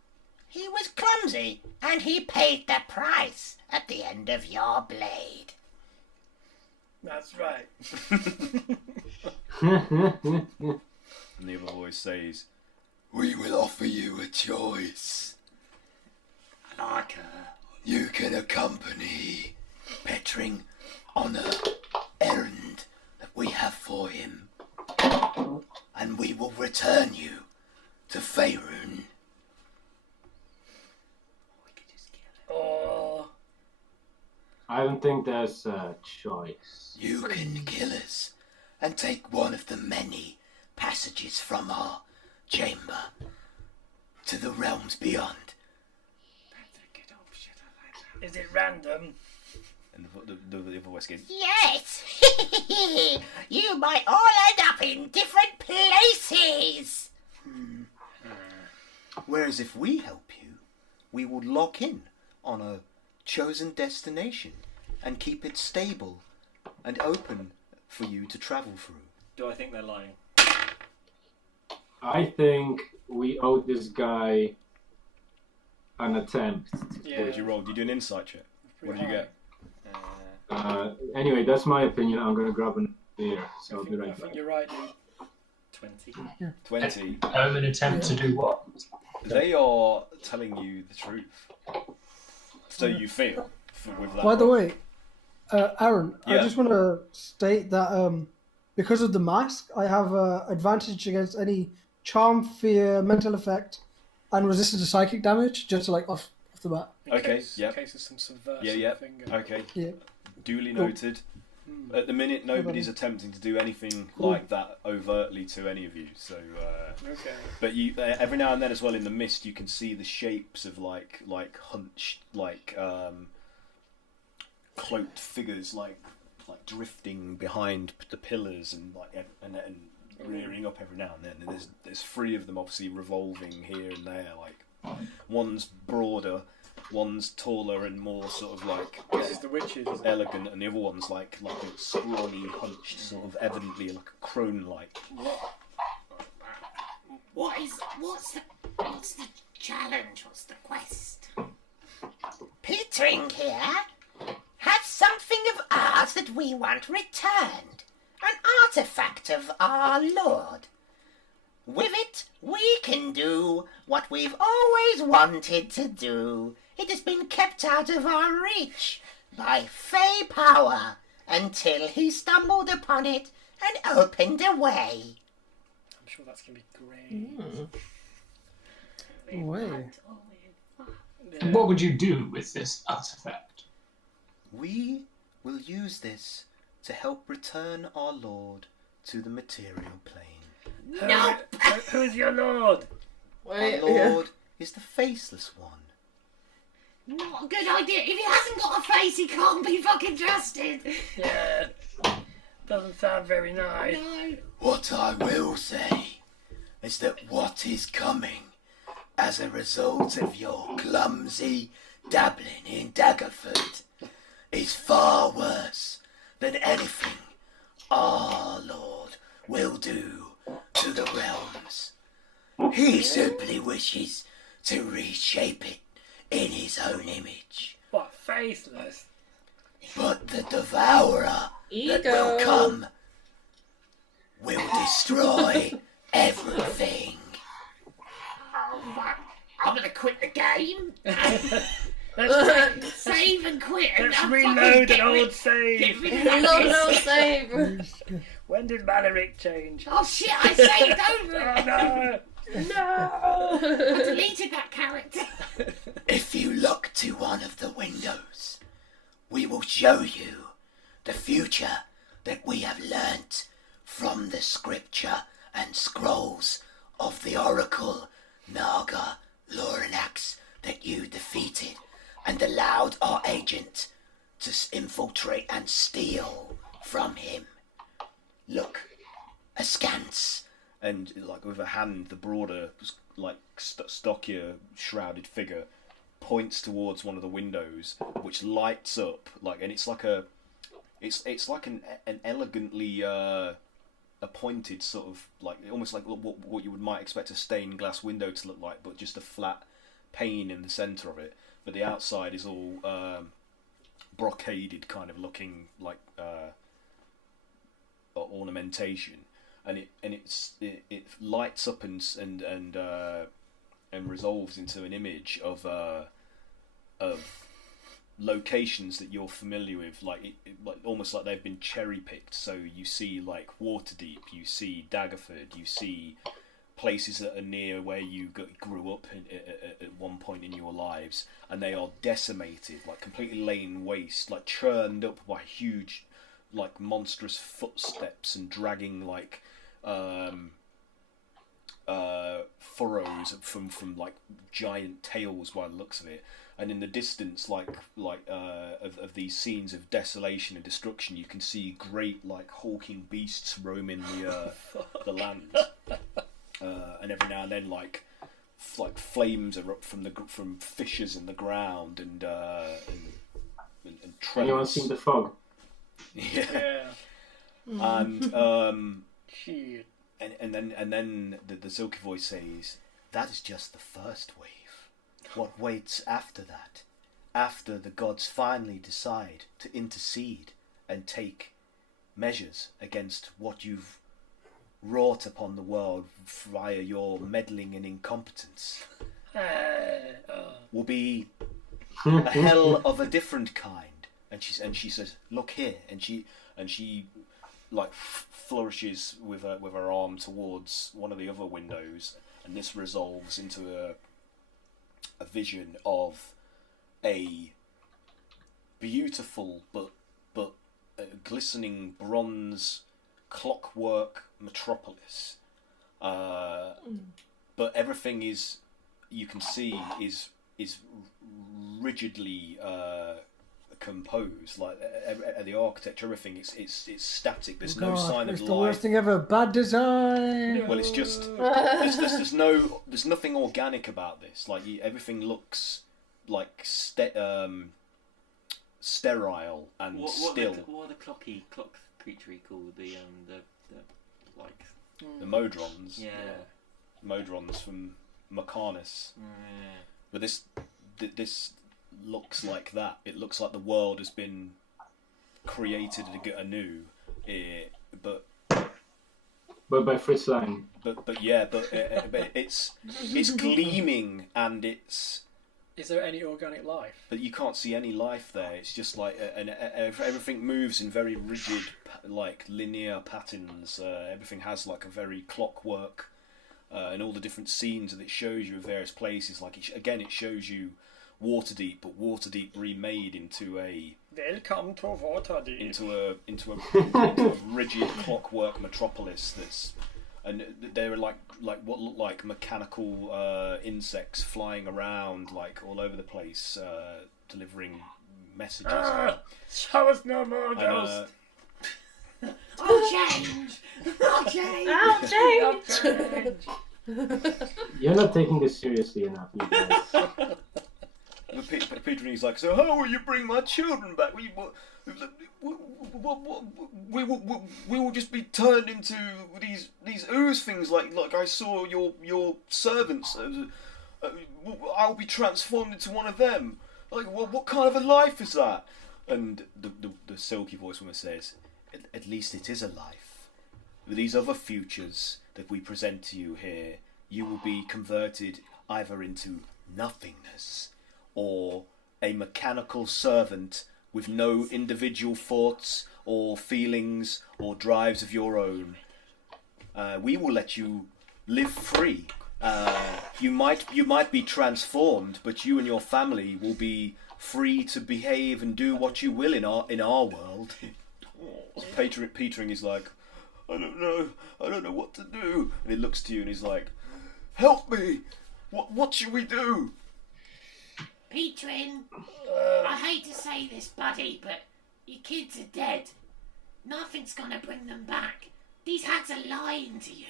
He was clumsy, and he paid the price at the end of your blade. That's right. And the other voice says, we will offer you a choice. I like her. You can accompany Petring on a errand that we have for him, and we will return you to Faerun. We could just kill him. Or I don't think there's a choice. You can kill us and take one of the many passages from our chamber to the realms beyond. That's a good option. I like that. is it random? And the other voice goes, Yes! You might all end up in different places! whereas if we help you, we will lock in on a chosen destination and keep it stable and open for you to travel through. Do I think they're lying? I think we owe this guy an attempt. Yeah. What did you roll? Did you do an insight check? What did you get? Anyway, that's my opinion. I'm gonna grab a beer, so I'll be I right think back. you're right, dude. 20. 20. An attempt to do what? They are telling you the truth. So you feel with that. By the roll. way, Aaron, I Yeah. just want to state that because of the mask, I have advantage against any charm, fear, mental effect, and resistance to psychic damage, just like off the bat. Okay, Case, yeah. Case of some subversive Yeah. thing. Okay. Yeah. Duly Cool. noted. At the minute, nobody's attempting to do anything Cool. like that overtly to any of you. So, Okay. but you every now and then as well in the mist, you can see the shapes of like hunched, cloaked figures, like drifting behind the pillars and and rearing up every now and then. And there's three of them obviously revolving here and there. Like one's broader, one's taller and more sort of like This is the witches. isn't it? elegant, and the other one's like a scrawny, hunched, sort of evidently like a crone-like. What's the challenge? What's the quest? Petring here has something of ours that we want returned. An artifact of our lord. With it, we can do what we've always wanted to do. It has been kept out of our reach by Fey power until he stumbled upon it and opened a way. I'm sure that's going to be great. Way. Yeah. What would you do with this artifact? We will use this to help return our lord to the material plane. No! Who's your lord? Wait, Our lord is the faceless one. Not a good idea. If he hasn't got a face, he can't be fucking trusted. Yeah. Doesn't sound very nice. No. What I will say is that what is coming as a result of your clumsy dabbling in Daggerford is far worse than anything our Lord will do to the realms. He simply wishes to reshape it in his own image. What, faceless? But the devourer that will Ego. come will destroy everything. Oh, fuck. I'm gonna quit the game. Let's, Save and quit. And let's I'll reload fucking an old Get save. rid of that No, piss. no, save. When did Malaric change? Oh shit! I saved over Oh it. no! No. I deleted that character. If you look to one of the windows, we will show you the future that we have learnt from the scripture and scrolls of the Oracle Naga Loranax that you defeated and allowed our agent to infiltrate and steal from him. Look, askance. And like with a hand, the broader, like stockier, shrouded figure points towards one of the windows, which lights up like, and it's like a, it's like an elegantly appointed sort of like almost like what you might expect a stained glass window to look like, but just a flat pane in the centre of it. But the outside is all brocaded, kind of looking like ornamentation. And it lights up and resolves into an image of locations that you're familiar with, like almost like they've been cherry picked. So you see like Waterdeep, you see Daggerford, you see places that are near where you grew up at one point in your lives, and they are decimated, like completely laid waste, like churned up by huge, like monstrous footsteps and dragging like furrows from like giant tails by the looks of it. And in the distance, of these scenes of desolation and destruction, you can see great like hulking beasts roaming the land. And every now and then, like flames erupt from fissures in the ground and tremors. Anyone seen the fog? Yeah. Yeah. And Shit. and then the silky voice says, "That is just the first wave. What waits after that? After the gods finally decide to intercede and take measures against what you've wrought upon the world via your meddling and incompetence, will be a hell of a different kind." And she says, "Look here," and she like flourishes with her arm towards one of the other windows, and this resolves into a vision of a beautiful but glistening bronze clockwork metropolis. But everything is, you can see, is rigidly composed. Like the architecture, everything it's static. There's no sign of it's life. the worst thing ever. Bad design. Well, it's just there's nothing organic about this. Like everything looks like sterile and still. What are the clock creature called? The like The Modrons. yeah. Modrons from Macarnus. Yeah. But this looks like that. It looks like the world has been created anew, but But by Fritz Lang. But it's gleaming and it's. Is there any organic life? But you can't see any life there. It's just like everything moves in very rigid, like linear patterns. Everything has like a very clockwork, and all the different scenes that it shows you of various places. Like it shows you Waterdeep, but Waterdeep remade into a Welcome to Waterdeep. into a rigid clockwork metropolis that's. And they were like what looked like mechanical insects flying around like all over the place, delivering messages. Show us no more ghosts. I'll change. I'll change. I'll change. You're not taking this seriously enough, you guys. Petring's like, so how will you bring my children back? We will just be turned into these ooze things like I saw your servants. I'll be transformed into one of them. Like what kind of a life is that? And the silky voice woman says, at least it is a life. With these other futures that we present to you here, you will be converted either into nothingness or a mechanical servant with no individual thoughts or feelings or drives of your own. We will let you live free. You might be transformed, but you and your family will be free to behave and do what you will in our world. Petring is like, I don't know what to do. And he looks to you and he's like, help me. What should we do? Petring, I hate to say this, buddy, but your kids are dead. Nothing's gonna bring them back. These hags are lying to you.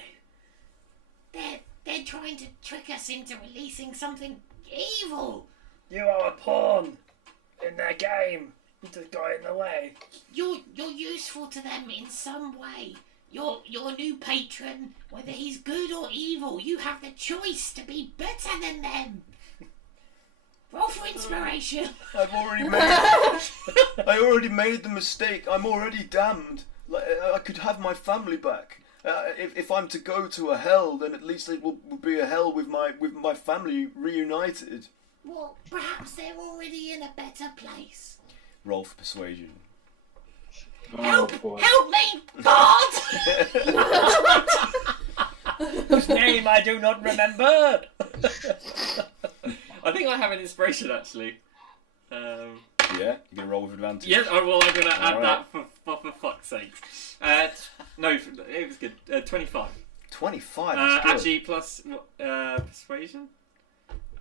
They're trying to trick us into releasing something evil. You are a pawn in their game. You just got in the way. You're useful to them in some way. Your new patron, whether he's good or evil, you have the choice to be better than them. Roll for inspiration. I already made the mistake. I'm already damned. I could have my family back. If I'm to go to a hell, then at least it will be a hell with my family reunited. Well, perhaps they're already in a better place. Roll for persuasion. Help me, God! Whose name I do not remember. I think I have an inspiration actually. Yeah, you're gonna roll with advantage. Yeah, well, I'm gonna add Alright. that for fuck's sake. No, it was good. 25. 25. That's good. Actually, plus persuasion.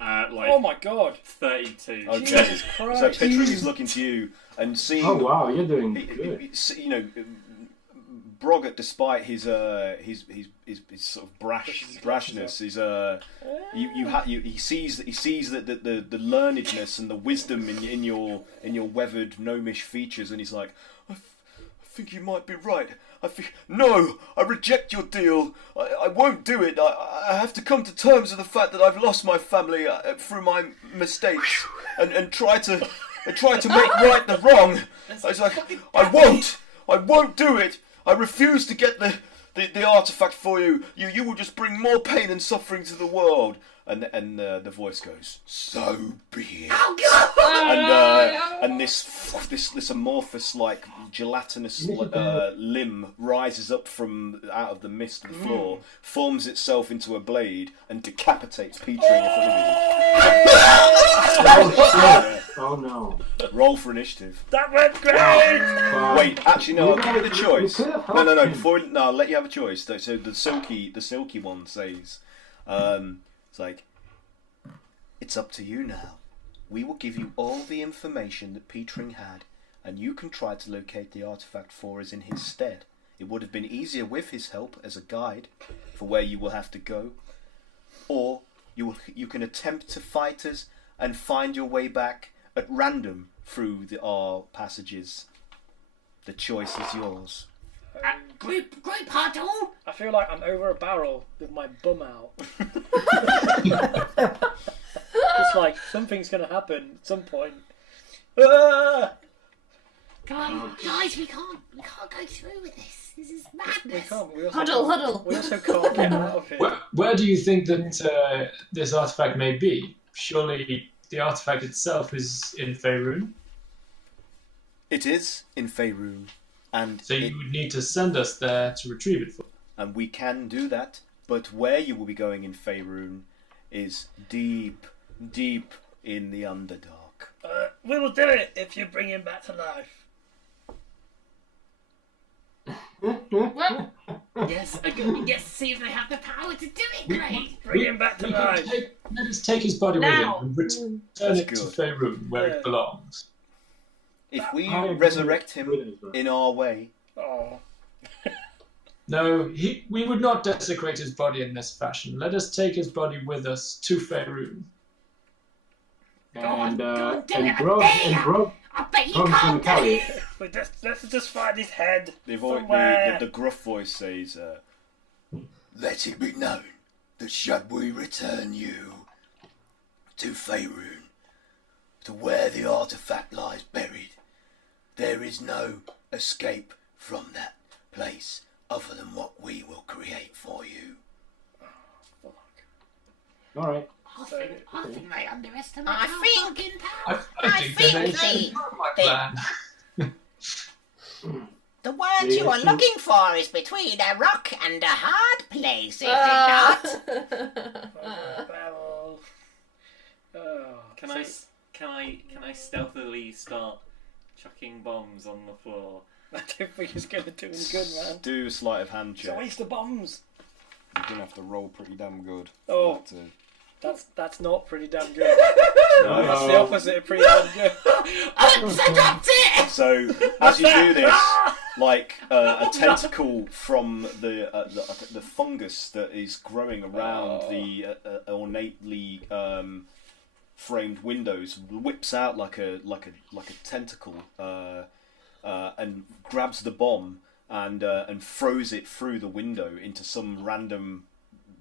Oh my god. 32. Okay. Jesus So Christ. Petring is looking to you and seeing. Oh wow, you're doing good. You know, Brog, despite his sort of brashness, is he sees that the learnedness and the wisdom in your weathered gnomish features, and he's like, I think you might be right. No, I reject your deal. I won't do it. I have to come to terms with the fact that I've lost my family through my mistakes and try to make right the wrong. I was like, I won't do it. I refuse to get the artifact for you. You will just bring more pain and suffering to the world. And the voice goes, so be it. Oh, God! And this amorphous, like gelatinous limb rises up from out of the mist of the floor, forms itself into a blade, and decapitates Petring in front of you. Oh no. Roll for initiative. That went great! Wait, actually no, I'll give you the choice. You could have No. helped him. I'll let you have a choice. So the silky one says, it's like, it's up to you now. We will give you all the information that Petring had, and you can try to locate the artifact for us in his stead. It would have been easier with his help as a guide for where you will have to go. Or you can attempt to fight us and find your way back at random through our passages. The choice is yours. Group huddle? I feel like I'm over a barrel with my bum out. It's like something's gonna happen at some point. Guys, we can't go through with this. This is We madness. can't. We also Huddle, can't, huddle. We also can't get out of here. Where do you think that this artifact may be? Surely the artifact itself is in Faerun, It is in Faerun, and so you would need to send us there to retrieve it for. and we can do that. But where you will be going in Faerun is deep, deep in the Underdark. We will do it if you bring him back to life. Well, Yes, yes. See if they have the power to do it. Great. Bring him back to life. Let us take his body with Now. him and return That's it to good. Faerun, where Yeah. it belongs. If we I agree resurrect with him it as well. in our way, Oh, No, we would not desecrate his body in this fashion. Let us take his body with us to Faerun. on, And go on, do and it, I Brog dare and ya. Brog I bet you Brog's gonna can't do carry it. it. let's just find his head the, somewhere. the gruff voice says, "Let it be known that should we return you to Faerun, to where the artifact lies buried, there is no escape from that place other than what we will create for you." All right. I think they underestimate I our think- fucking I power. think think they they- my they- plan. The word you are looking for is between a rock and a hard place, is it Ah. not? Barrel. Oh, Can I stealthily start chucking bombs on the floor? I don't think it's going to do any good, man. Do a sleight of hand It's a check. waste of bombs. You're gonna have to roll pretty damn good. Oh. for that That's not pretty damn good. No. That's the opposite of pretty damn good. Oops, I dropped it! So as you do this, like a tentacle from the fungus that is growing around the ornately framed windows whips out like a tentacle and grabs the bomb and throws it through the window into some random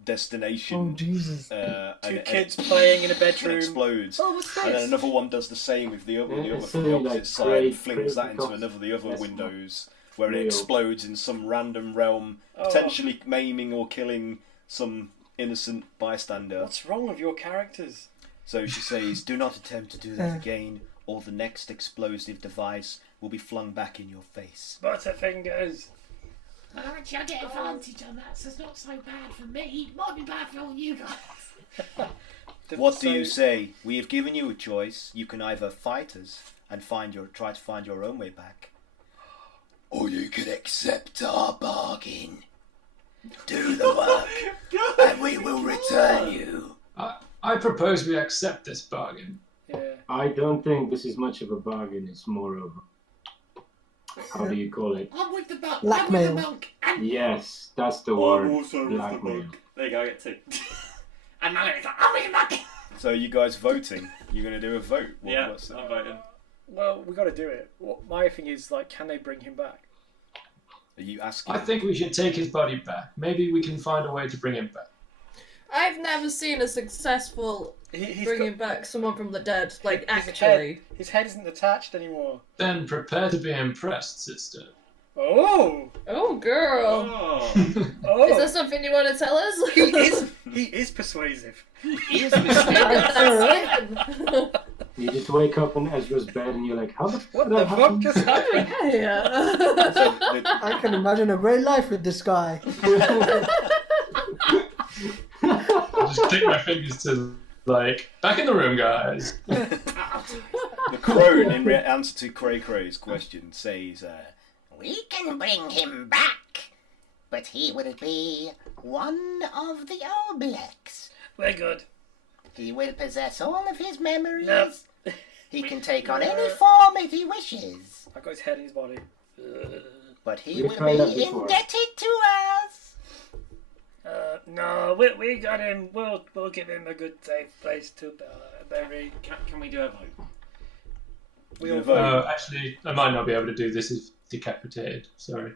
destination. Oh Jesus! Two kids playing in a It bedroom. explodes. Oh, what's And then this? another one does the same with the other, Yeah, the other it's from the something opposite like side, great- and flings that great into because the other that's windows, where it real. explodes in some random realm, Oh. potentially maiming or killing some innocent bystander. What's wrong with your characters? So she says, "Do not attempt to do that again, or the next explosive device will be flung back in your face." Butterfingers. Well, actually, I get advantage on that, so it's not so bad for me. It might be bad for all you guys. What do you say? We have given you a choice. You can either fight us and try to find your own way back, or you can accept our bargain. Do the work, and we will return you. I propose we accept this bargain. Yeah. I don't think this is much of a bargain. It's more of, how do you call it? I'm with the monk. Blackmail. I'm with the monk. And Yes, that's the I'm word. also with the Blackmail. monk. There you go, I get two. And Malaric's like, I'm with the monk. So you guys voting? You're going to do a vote? Yeah, What's that? I'm voting. Well, we got to do it. My thing is, like, can they bring him back? Are you asking? I think we should take his body back. Maybe we can find a way to bring him back. I've never seen a successful He's bringing back someone from the dead. Like, his actually. His head isn't attached anymore. Then prepare to be impressed, sister. Oh! Oh, girl. Oh, Oh! Is that something you want to tell us? He is persuasive. he is mysterious. You just wake up in Ezra's bed and you're like, how the fuck What did the that fuck happen? just happened? Yeah. I can imagine a great life with this guy. I just click my fingers to, like, back in the room, guys. The crone, in answer to Cray Cray's question, says, We can bring him back, but he will be one of the Oblex. We're good. He will possess all of his memories. No. He can take on any form if he wishes, I've got his head in his body. but he We've will tried that be before. indebted to us. No, we got him. We'll give him a good safe place to bury. Can we do a vote? We You're all gonna vote? Actually, I might not be able to do this if decapitated. Sorry.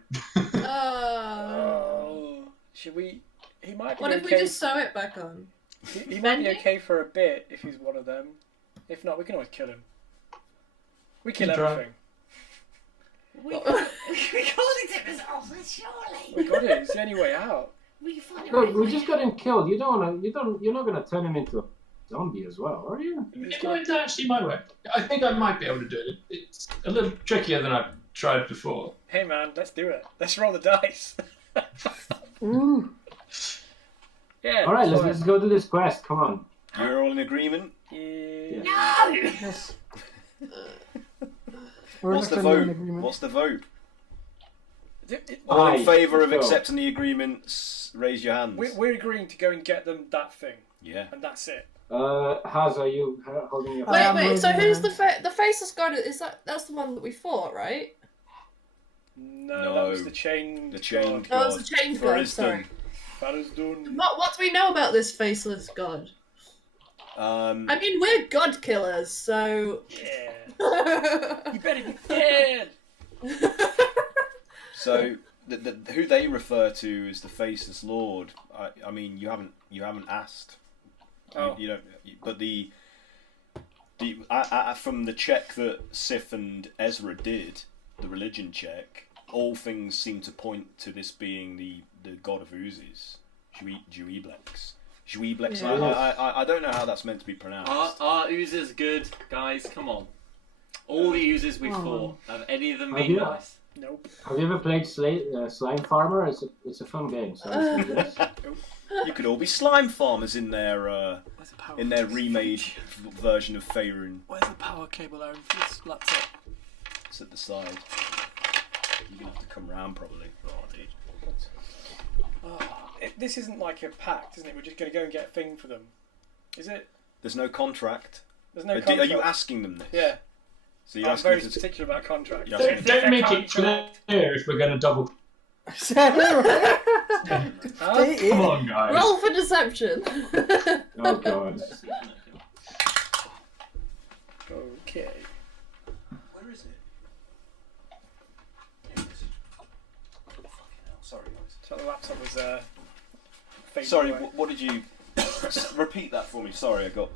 Oh, should we? He might be What okay. if we just sew it back on? He might be okay for a bit if he's one of them. If not, we can always kill him. We kill You try. everything. We can't accept this surely. We got it. It's the only way out. We find it. Look, we just got him killed. You don't wanna. You're not gonna turn him into a zombie as well, are you? It might actually might work. I think I might be able to do it. It's a little trickier than I've tried before. Hey man, let's do it. Let's roll the dice. Ooh. Yeah. All right, that's let's go do this quest. Come on. You're all in agreement? fine. No! Yes. We're What's the literally in vote? agreement. What's the vote? It- All in Aye, favour of let's go. accepting the agreements, raise your hands. We're agreeing to go and get them that thing, Yeah. and that's it. Haz, are you holding your? I am Wait, so raising who's my the faceless god? That's the one that we fought, right? No, No. that was the chain. The chain Oh, god. it's the chain god, Farisdon. sorry. That is done. What do we know about this faceless god? I mean, we're god killers, so. Yeah. You better be dead. So who they refer to as the faceless lord. I mean, you haven't asked. Oh. You don't. But the from the check that Sif and Ezra did, the religion check, all things seem to point to this being the god of oozes, Juiblex. Juiblex. Yeah. I don't know how that's meant to be pronounced. Are oozes good, guys? Come on. All the oozes we Oh. fought, have any of them Oh, been yeah. nice? Nope. Have you ever played Slime Farmer? It's a fun game. So yes. You could all be slime farmers in their Where's the power? remade version of Faerun. Where's the power cable, Aaron, for this laptop? It's at the side. You're gonna have to come round probably. Oh, dude. This isn't like a pact, isn't it? We're just going to go and get a thing for them. Is it? There's no contract. There's no Are contract. you asking them this? Yeah. So you're I'm asking very if there's- particular about contract. Yeah. Don't make it clear if we're going to double. Huh? Come on, guys. Roll for deception. Oh god. Okay. Where is it? Here it is. Oh, fucking hell. Sorry, guys. So the laptop was fading Sorry, away. what did you... Repeat that for me. Sorry, I got...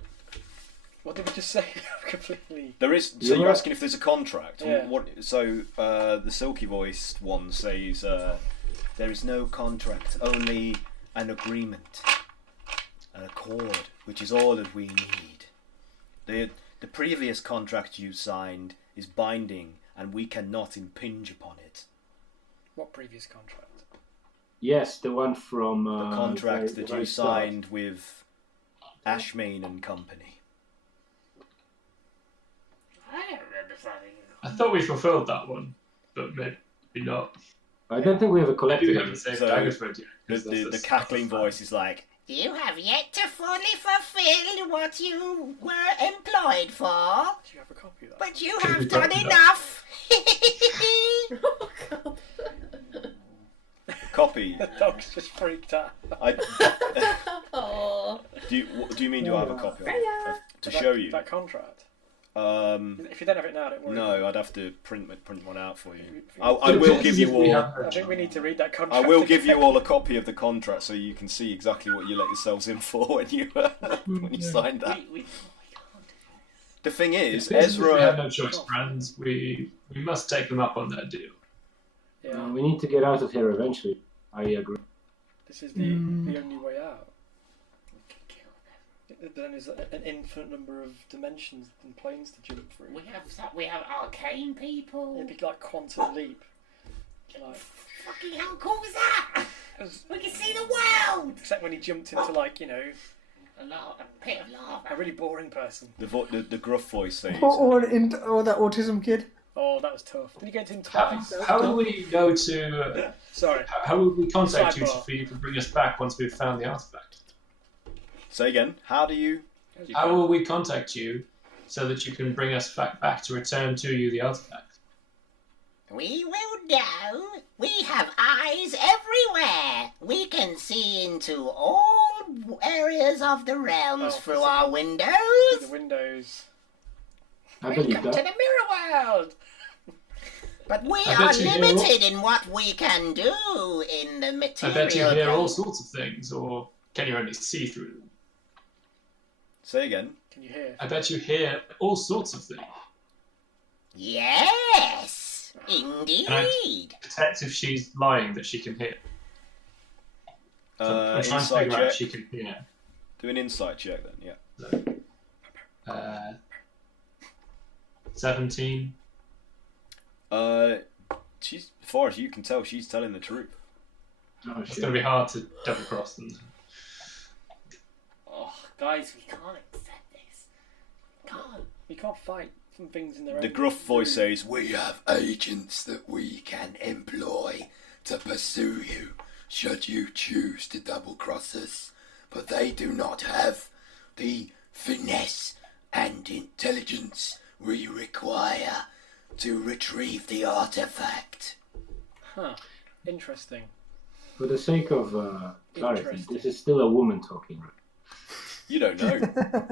What did we just say? Completely. There is... So Yeah. you're asking if there's a contract. Yeah. So the silky voiced one says, there is no contract, only an agreement. An accord, which is all that we need. The previous contract you signed is binding, and we cannot impinge upon it. What previous contract? Yes, the one from The contract the that very you start. signed with Ashmain and Company. I don't remember signing it. I thought we fulfilled that one, but maybe not. I don't think we have a Maybe we collective. haven't saved So, daggers for it yet. The, 'cause the, that's the cackling that's voice is like, You have yet to fully fulfill what you were employed for, Do you have a copy of that? but you Can we have done talk about- enough. Oh, God. copy. The dog's just freaked out. Oh. Do you mean do I have a copy of it? Freya. To That- show you? That contract. Um, If you don't have it now, don't worry. no, I'd have to print one out for you. If you- I will give you We all. have- I think we need to read that I contract. will give you all a copy of the contract so you can see exactly what you let yourselves in for when you when you signed that. We can't do this. The thing is, We have Ezra. no choice, friends. We must take them up on that deal. Yeah. We need to get out of here eventually. I agree. This is the only way out. We can kill them. But then there's an infinite number of dimensions and planes to jump through. We have arcane people. It'd be like quantum leap. Like, Fucking how cool was that? as- We can see the world. except when he jumped into like A pit of lava. a really boring person. The gruff voice says, Or that autism kid. Oh, that was tough. Did he get to him How, twice? how will we go to? Sorry. How will we contact you Sidebar. for you to bring us back once we've found the artifact? say again, how do you? How will we contact you so that you can bring us back to return to you the artifact? We will know. We have eyes everywhere. We can see into all areas of the realms Oh, through so our Through windows. the windows. I believe Welcome to that. the mirror world. But we I are bet you hear limited in what we can do in the I material. bet you hear all plane. sorts of things, or can you only see through them? Say again. Can you hear? I bet you hear all sorts of things. Yes. Indeed. Detect if she's lying that she can hear. So I'm trying to Insight figure out check. if she can hear. Do an insight check then. Yeah. 17. She's, as far as you can tell, she's telling the truth. Oh, It's shit. going to be hard to double cross them. Oh, guys, we can't accept this. Can't. You can't fight some things in their The own gruff voice room. says, We have agents that we can employ to pursue you should you choose to double cross us, but they do not have the finesse and intelligence we require to retrieve the artifact. Huh. Interesting. For the sake of clarity, Interesting. this is still a woman talking, right? you don't know.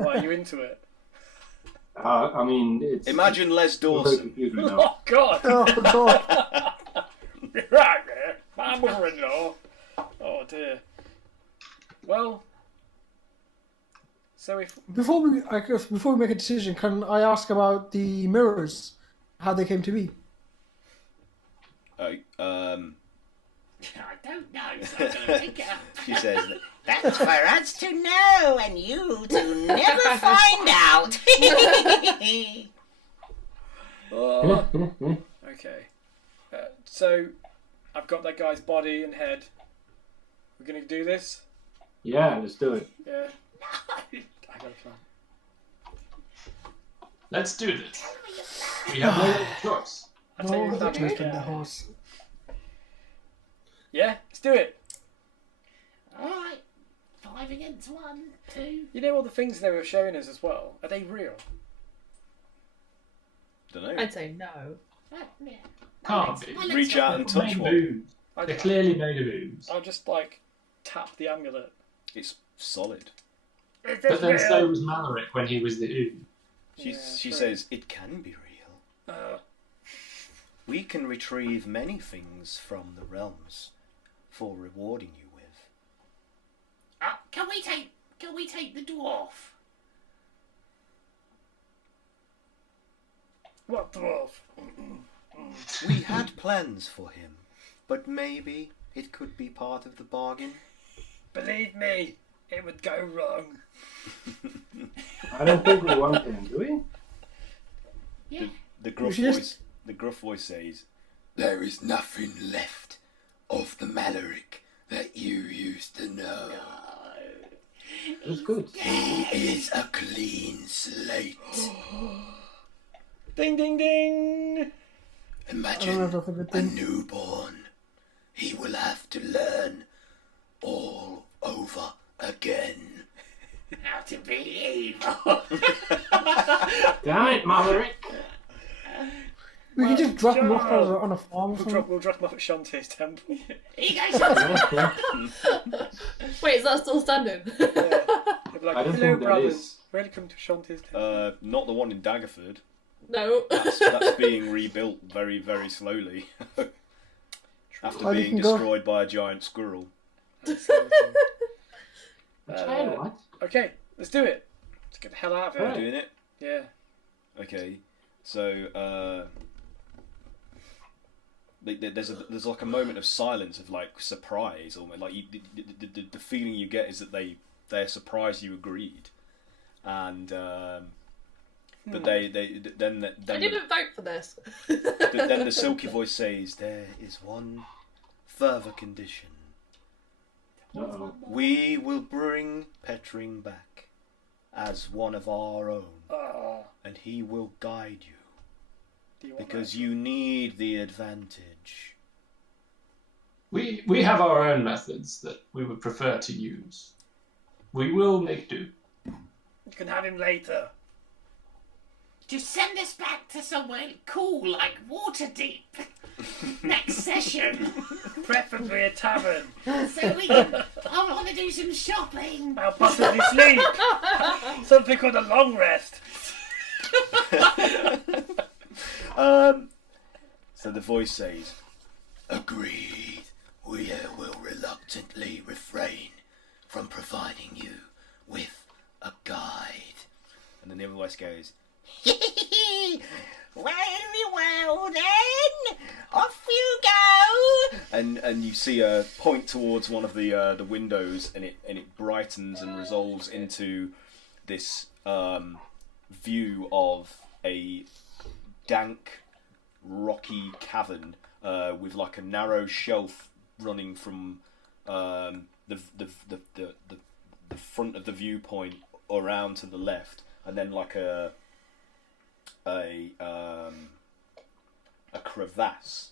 Why are you into it? I mean, it's... Imagine Les Dawson. Oh, God! Oh god. Right there, my mother-in-law. Oh, dear. Well, so if... Before we make a decision, can I ask about the mirrors? How they came to be? I don't know, so I'm going to pick it up. She says, That's for us to know and you to never find out. Oh, okay. So, I've got that guy's body and head. We're going to do this? Yeah, let's do it. Yeah. I got a plan. Let's do this. We have no other choice. I'll tell you Oh, what the that twist is. of the horse. Yeah, let's do it. Alright. 5 against 1, 2. You know all the things they were showing us as well? Are they real? don't know. I'd say no. Yeah. Can't be. Reach out and touch Made of one. ooze. I, They're clearly made of ooze. I'll just, like, tap the amulet. It's solid. Is But then so was Malaric when he was the ooze. She true. says, it can be real. Uh, We can retrieve many things from the realms for rewarding you with. Can we take the dwarf? what dwarf? We had plans for him, but maybe it could be part of the bargain. Believe me, it would go wrong. I don't think we want him, do we? Yeah. The gruff Yes. voice. The gruff voice says, There is nothing left of the Malaric that you used to know. That's good. He is a clean slate. Ding, ding, ding! I don't know if Imagine that's a good a thing. newborn. He will have to learn all over again. How to be evil. Damn it, Malaric! We can just drop them off on a farm or something. We'll drop him off at Shantae's temple. He goes up. Wait, is that still standing? He'll be like, I don't hello, think that brothers. is. Welcome to Shantae's temple. not the one in Daggerford. No. That's being rebuilt very, very slowly. After Oh, you being can go. destroyed by a giant squirrel. Child, what? Okay, let's do it. Let's get the hell out of here. Are you doing it? Yeah. Okay. So, there's like a moment of silence of like surprise, almost like the feeling you get is that they're surprised you agreed, and but then I didn't vote for this. but then the silky voice says there is one further condition. Uh-oh. We will bring Petring back as one of our own, Oh, and he will guide you. do you want Because that? you need the advantage. We have our own methods that we would prefer to use. We will make do. You can have him later. Just send us back to somewhere cool like Waterdeep. Next session. Preferably a tavern. So we can... I want to do some shopping. I'll possibly sleep. Something called a long rest. So the voice says, Agreed. We will reluctantly refrain from providing you with a guide. and then the other voice goes, Very well then, off you go. And you see a point towards one of the windows, and it brightens and resolves into this view of a dank, rocky cavern with like a narrow shelf running from the front of the viewpoint around to the left, and then like a crevasse,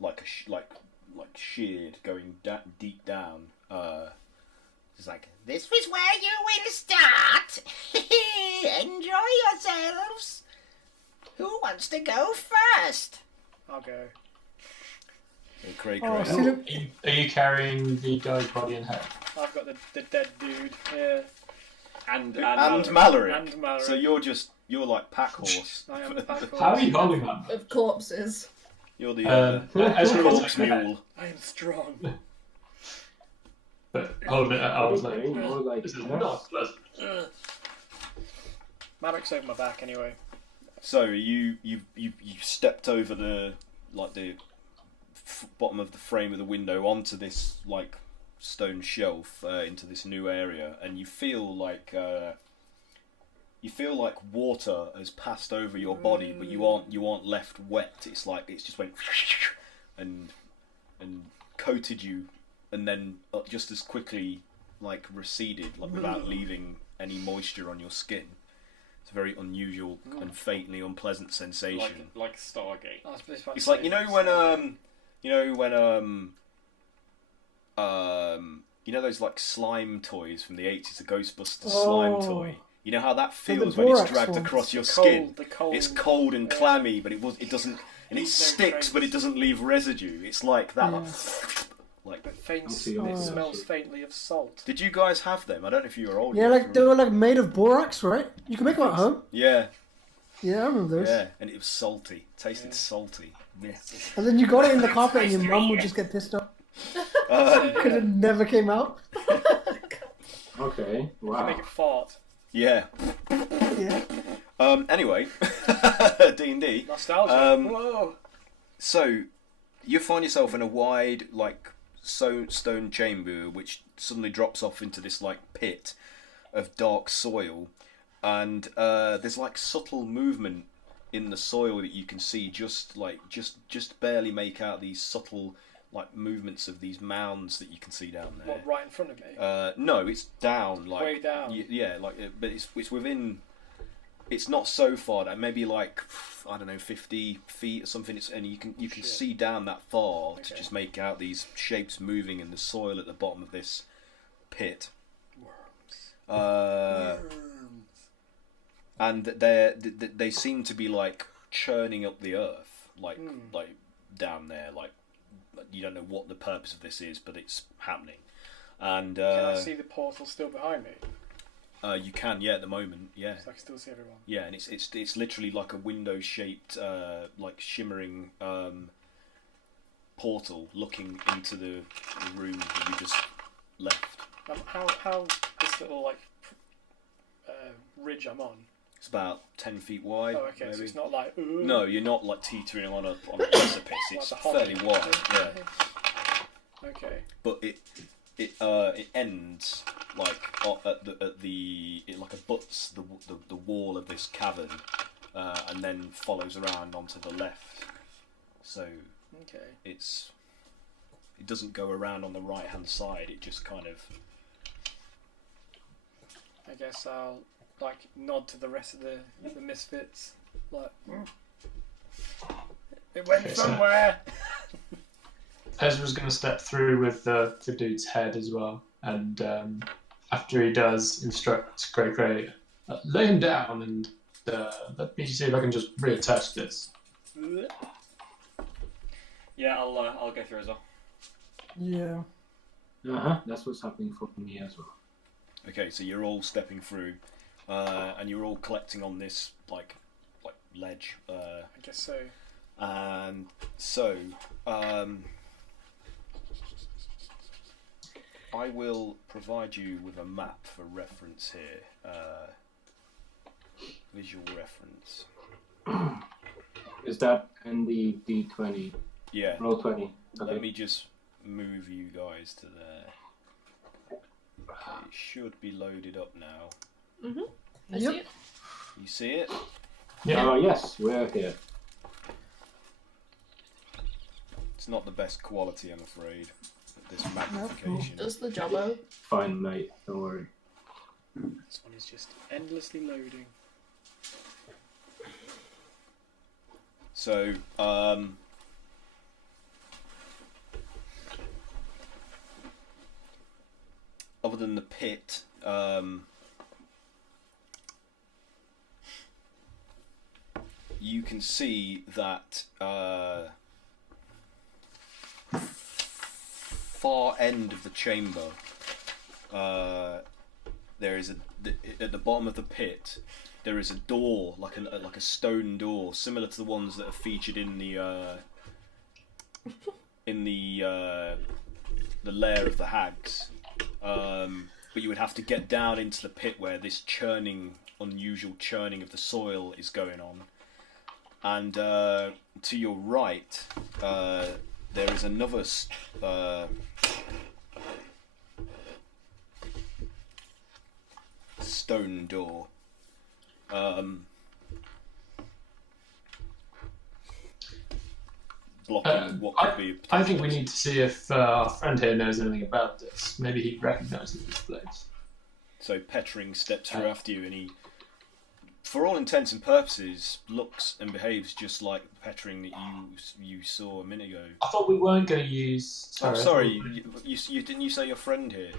like sheared going deep down. It's like, This was where you will start. Enjoy yourselves. Who wants to go first? I'll go. Cray. Oh, see, look, Are you carrying the guy's body and head? I've got the dead dude. Yeah. And Malaric. And Malaric. So you're like pack horse. I am the pack horse. How are you holding that? Of corpses. You're the Ezra was corpse like that. mule. I am strong. But holding it, I was like, Okay, more like this is that. not pleasant. Malaric's over my back anyway. So you stepped over the bottom of the frame of the window onto this like stone shelf into this new area, and you feel like water has passed over your body, but you aren't left wet. It's like it's just went and coated you, and then just as quickly like receded, like without leaving any moisture on your skin. It's a very unusual and fatally unpleasant sensation. like Stargate. I was just about to It's like say you know those like slime toys from the 80s, the Ghostbusters slime toy. You know how that feels when it's borax dragged ones. across your the skin. cold. It's cold and Yeah. clammy, but it doesn't, and it Leaves no sticks, trace. but it doesn't leave residue. It's like that. Yeah. Like, But faint, see. it smells faintly of salt. did you guys have them? I don't know if you were old. yeah, enough like to they were like made of borax, right? You can make them at home. Yeah, Yeah, I remember those. yeah, and it was salty. Tasted salty. Yeah. And then you got it in the carpet, and your mum would just get pissed off because it never came out. Okay, You wow. make it fart. Yeah. Yeah. Anyway, D&D. Nostalgia. Whoa. So, you find yourself in a wide, like, stone chamber, which suddenly drops off into this, like, pit of dark soil. And there's, like, subtle movement in the soil that you can see, just barely make out these subtle, like, movements of these mounds that you can see down there. What, right in front of me? No, it's down, like... Way down. Yeah, like, but it's within... It's not so far down, maybe like, I don't know, 50 feet or something, and you can Shit. see down that far to Okay. just make out these shapes moving in the soil at the bottom of this pit. And they seem to be like churning up the earth, like down there, like you don't know what the purpose of this is, but it's happening. And Can I see the portal still behind me? you can, yeah, at the moment, yeah. So I can still see everyone. Yeah, and it's literally like a window-shaped, like shimmering portal looking into the room that you just left. How this little like ridge I'm on? It's about 10 feet wide. Oh, okay. maybe. So it's not like No, you're not like teetering on a precipice. It's like the Hobbit. fairly wide, yeah. Okay. But it ends like it like abuts the wall of this cavern, and then follows around onto the left. So Okay. it doesn't go around on the right hand side. It just kind of I guess I'll like nod to the rest of the misfits. Like it went Okay, so- somewhere. Ezra's going to step through with the dude's head as well, and after he does, instruct Cray, lay him down, and let me see if I can just reattach this. Yeah, I'll go through as well. Yeah. That's what's happening for me as well. Okay, so you're all stepping through, and you're all collecting on this like ledge, I guess so. and so I will provide you with a map for reference here, visual reference. Is that in the D20? Yeah. Roll 20. Okay. Let me just move you guys to there. Okay, it should be loaded up now. I see it. You see it? Yeah. Yes, we're here. It's not the best quality, I'm afraid. This magnification. Does the jobbo? Fine, mate. Don't worry. This one is just endlessly loading. So, other than the pit, you can see that far end of the chamber, there is at the bottom of the pit. There is a door, like a stone door, similar to the ones that are featured in the lair of the hags. But you would have to get down into the pit where this unusual churning of the soil is going on. And to your right, there is another stone door. Blocking what could be. I think we need to see if our friend here knows anything about this. Maybe he recognises this place. So Petring steps through after you, and he, for all intents and purposes, looks and behaves just like the Petring that you saw a minute ago. I thought we weren't going to use. Sorry, you didn't you say your friend here?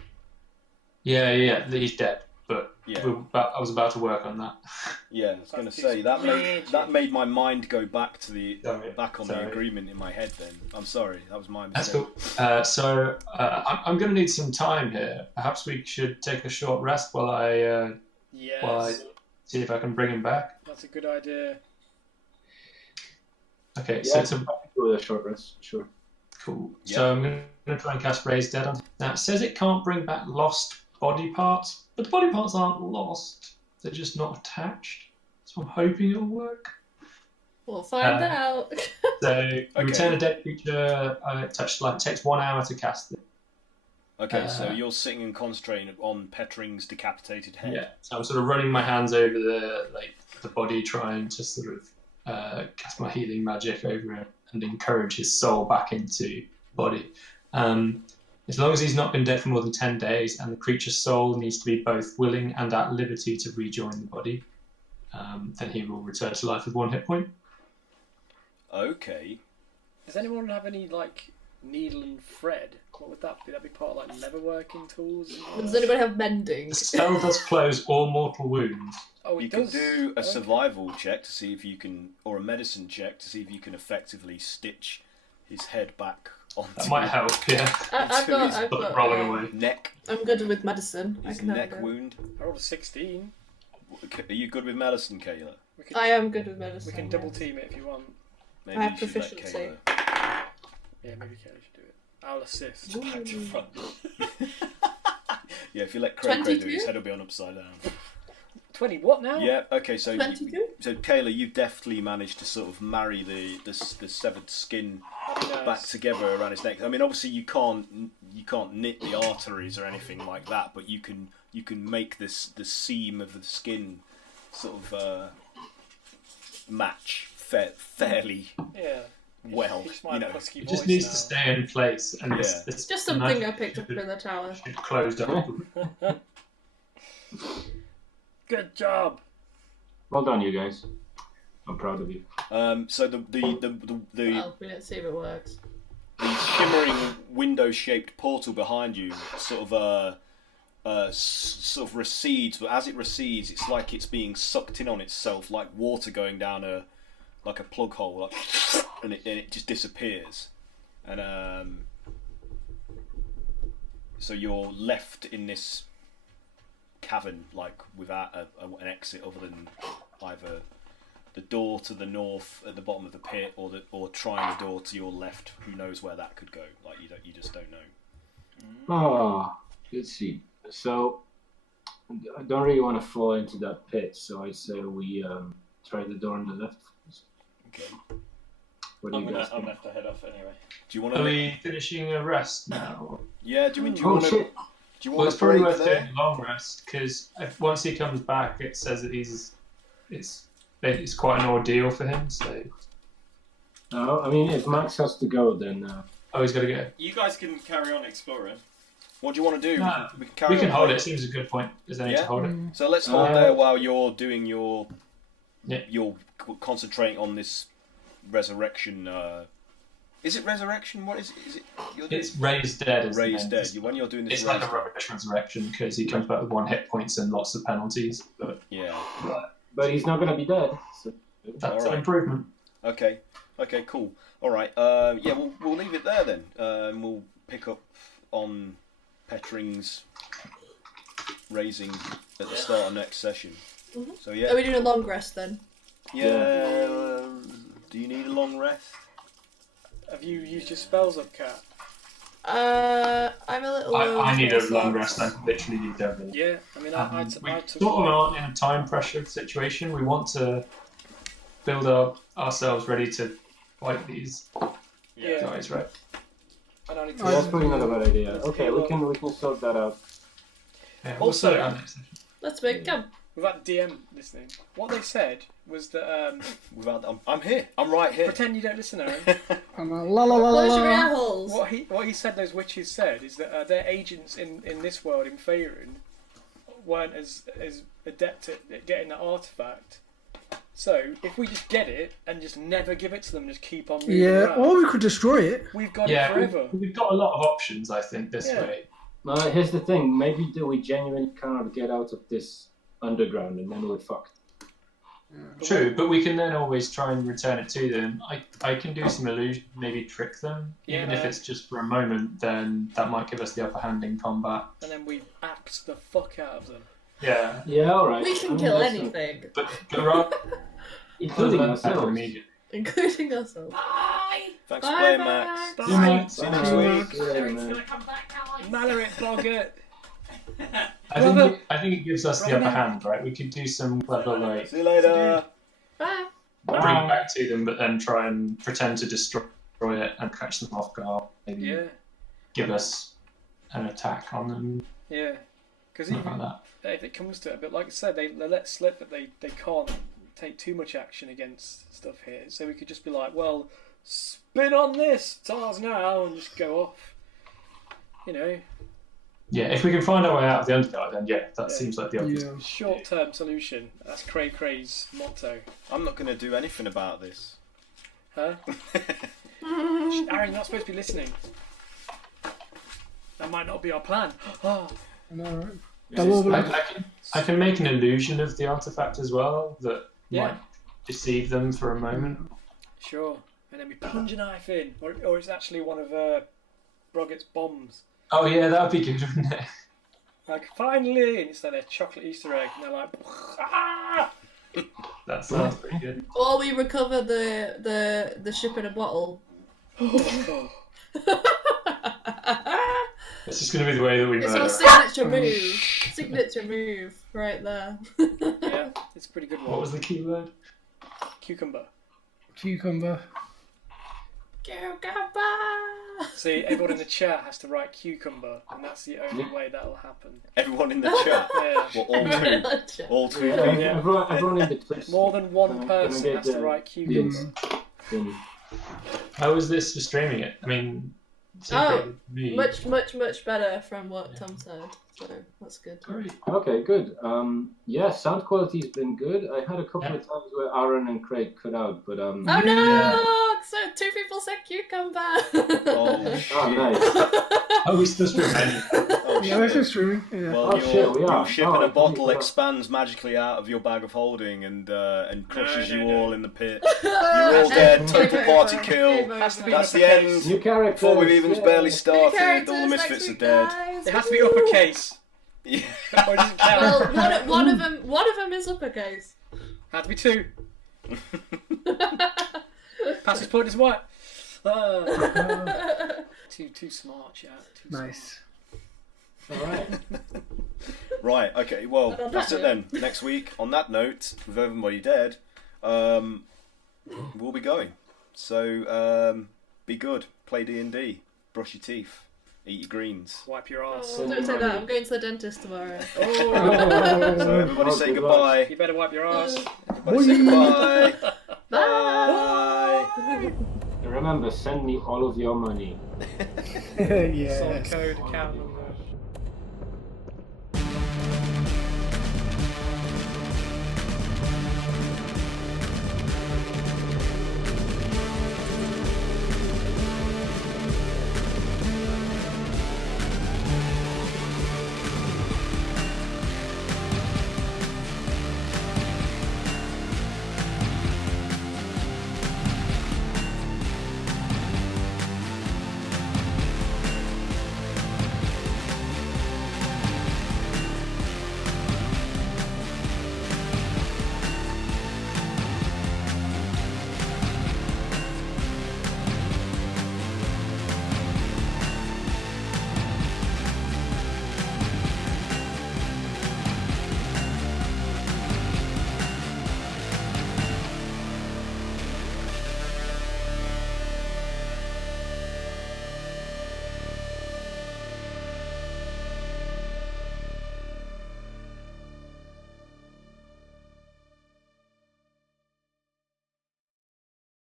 Yeah, he's dead. But yeah. I was about to work on that. Yeah, I was going to say that made my mind go back to the Sorry. agreement in my head. Then I'm sorry, that was my That's mistake. cool. So I'm going to need some time here. Perhaps we should take a short rest while I see if I can bring him back. That's a good idea. Okay, Yeah, so do a short rest. Sure. cool. Yep. So I'm going to try and cast Raise Dead on. Now it says it can't bring back lost body parts. But the body parts aren't lost, they're just not attached. So I'm hoping it'll work. We'll find out. So return a dead creature touched light. It takes 1 hour to cast it. Okay, so you're sitting and concentrating on Petring's decapitated head. Yeah. So I'm sort of running my hands over the body, trying to sort of cast my healing magic over it and encourage his soul back into body. As long as he's not been dead for more than 10 days and the creature's soul needs to be both willing and at liberty to rejoin the body, then he will return to life with 1 hit point. Okay. Does anyone have any, needle and thread? What would that be? That'd be part of, leatherworking tools? Does anybody have mending? The spell does close all mortal wounds. Oh, You can do a survival check to see if you can, or a medicine check to see if you can effectively stitch his head back onto That might help, yeah. I've got rolling away. neck. I'm good with medicine. His I can have neck it. wound. I rolled a 16. Are you good with medicine, Kayla? I am good with medicine. We can double team it if you want. Maybe I have you should let proficiency. Kayla. Yeah, maybe Kelly should do it. I'll assist. Back to front. Yeah, if you let Craig do it, 22? his head will be on upside down. 20 what now? Yeah, okay, so 22? so Kayla, you deftly managed to sort of marry the severed skin back together around his neck. I mean, obviously you can't knit the arteries or anything like that, but you can make the seam of the skin sort of match fairly well. You know, It just needs to stay in place, and It's just something I picked up in the tower. It closed up. Good job. Well done, you guys. I'm proud of you. So the Well, we let's see if it works. the shimmering window-shaped portal behind you sort of recedes, but as it recedes, it's like it's being sucked in on itself, like water going down a plug hole, and it just disappears. And so you're left in this cavern, without an exit other than either the door to the north at the bottom of the pit, or trying the door to your left. Who knows where that could go? You just don't know. Oh, let's see. So I don't really want to fall into that pit, so I say we try the door on the left. Okay. What do I'm you gonna guys think? have to head off anyway. Do you want Are to? we finishing a rest now? Yeah. Do you Oh want to? shit! Do you Well, want it's to probably break worth doing there? a long rest because once he comes back, it says that it's quite an ordeal for him. So, No, I mean, if Max has to go, then oh, he's got to go. You guys can carry on exploring. What do you want to do? No, We can carry We can on. hold it. Seems a good point. Is there need to Yeah? hold it? So let's hold there while you're doing your. Yeah. You're concentrating on this resurrection. Is it resurrection? What is it? Is it? You're doing It's raised dead. Is the raised name. dead. When you're doing this. It's like a raised dead. rubbish resurrection because he comes back with 1 hit points and lots of penalties. But Yeah. but he's not gonna be dead. So. that's Alright. an improvement. Okay. Okay. Cool. All right. Yeah. We'll leave it there then. We'll pick up on Petring's raising at the start of next session. Mhm. So yeah. Are we doing a long rest then? Yeah. Do you need a long rest? Have you used your spells up, Cat? I'm a little. I need a low long on rest. I literally need everything. Yeah, I mean, I took. We sort of aren't in a time pressure situation. We want to build up ourselves ready to fight these Yeah. guys, right? And I need So that's to. probably not a bad idea. Let's Okay, heal we can sort that out. Yeah, Also- sort it out next session. Let's make come. Without DM listening, what they said was that I'm here. I'm right here. pretend you don't listen, Aaron. I'm a la la la la Close your la. ear holes. What he said those witches said is that their agents in this world in Faerun weren't as adept at getting that artifact. So if we just get it and just never give it to them, and just keep on moving Yeah, around, or we could destroy it. we've got it Yeah, forever. we've got a lot of options, I think, this Yeah. way. Here's the thing. Maybe we genuinely cannot get out of this underground, and then we're fucked. True, but we can then always try and return it to them. I can do some illusion, maybe trick them. Yeah, Even if no. it's just for a moment, then that might give us the upper hand in combat. And then we axe the fuck out of them. Yeah, Yeah, all right. We I can mean, kill that's anything, but right, including ourselves. immediately. including ourselves. Thanks for Bye, playing, bye. Max. Bye. Good night. See you next week. Yeah, man. Malaric, Boggart. I think it gives us the upper hand, right? We could do some clever like See you later. Bye. bring it back to them, but then try and pretend to destroy it and catch them off guard. Maybe Yeah, give us an attack on them, yeah. Because something like that. if it comes to it, but like I said, they let slip that they can't take too much action against stuff here. So we could just be like, well, spin on this, Tars now, and just go off. You know, Yeah, if we can find our way out of the Underdark, then yeah, that Yeah. seems like the obvious. Yeah. short-term solution. That's Cray Cray's motto. I'm not going to do anything about this. Huh? Aaron, you're not supposed to be listening. That might not be our plan. Oh, I know, right? Double I can make an illusion of the artifact as well that Yeah. might deceive them for a moment. sure. And then we plunge a knife in, or it's actually one of Broggett's bombs. Oh yeah, that would be good, wouldn't it? Like, finally! And it's like their chocolate Easter egg, and they're like, ah! That sounds pretty good. Or we recover the ship in a bottle. It's just going to be the way that we It's murder. our signature move. Signature move right there. Yeah, it's a pretty good What one. was the key word? Cucumber. Cucumber. Cucumber. See, everyone in the chat has to write cucumber, and that's the only way that'll happen. Everyone in the chat. Yeah. Well, all two. All two Yeah, people. everyone in the Twitch. More than one Can I person get has to the- write cucumber. Then How is this for streaming it? I mean, secret me. Much better from what Tom said. So that's good. Great. Okay, good. Yeah, sound quality's been good. I had a couple of times where Aaron and Craig cut out, but Oh no! So 2 people said cucumber. Oh, shit. oh, nice. Oh, we still streaming. Oh, Yeah, we're shit. still streaming. Yeah. Well, Oh, shit, we are. your ship Oh, in I a bottle forgot. expands magically out of your bag of holding and crushes No, you no, no. all in the pit. You're all dead. Total party kill. Has to be That's the uppercase. end. New characters. Before we've even barely New started, characters all the next Misfits are week, dead. guys. It has to be Woo! uppercase. Yeah. Or it doesn't count. Well, one of them is uppercase. Had to be 2. Passage point is what? Too smart, chat. Too Nice. Alright. Right, okay, well, But on that's that it then. Next week, on that note, with everybody dead, we'll be going. So be good. Play D&D. Brush your teeth. Eat your greens. Wipe your ass. Oh, don't say that. I'm going to the dentist tomorrow. So everybody say goodbye. You better wipe your ass. Everybody say goodbye. Bye. Bye. Remember, send me all of your money. Yeah. Sort code, account number.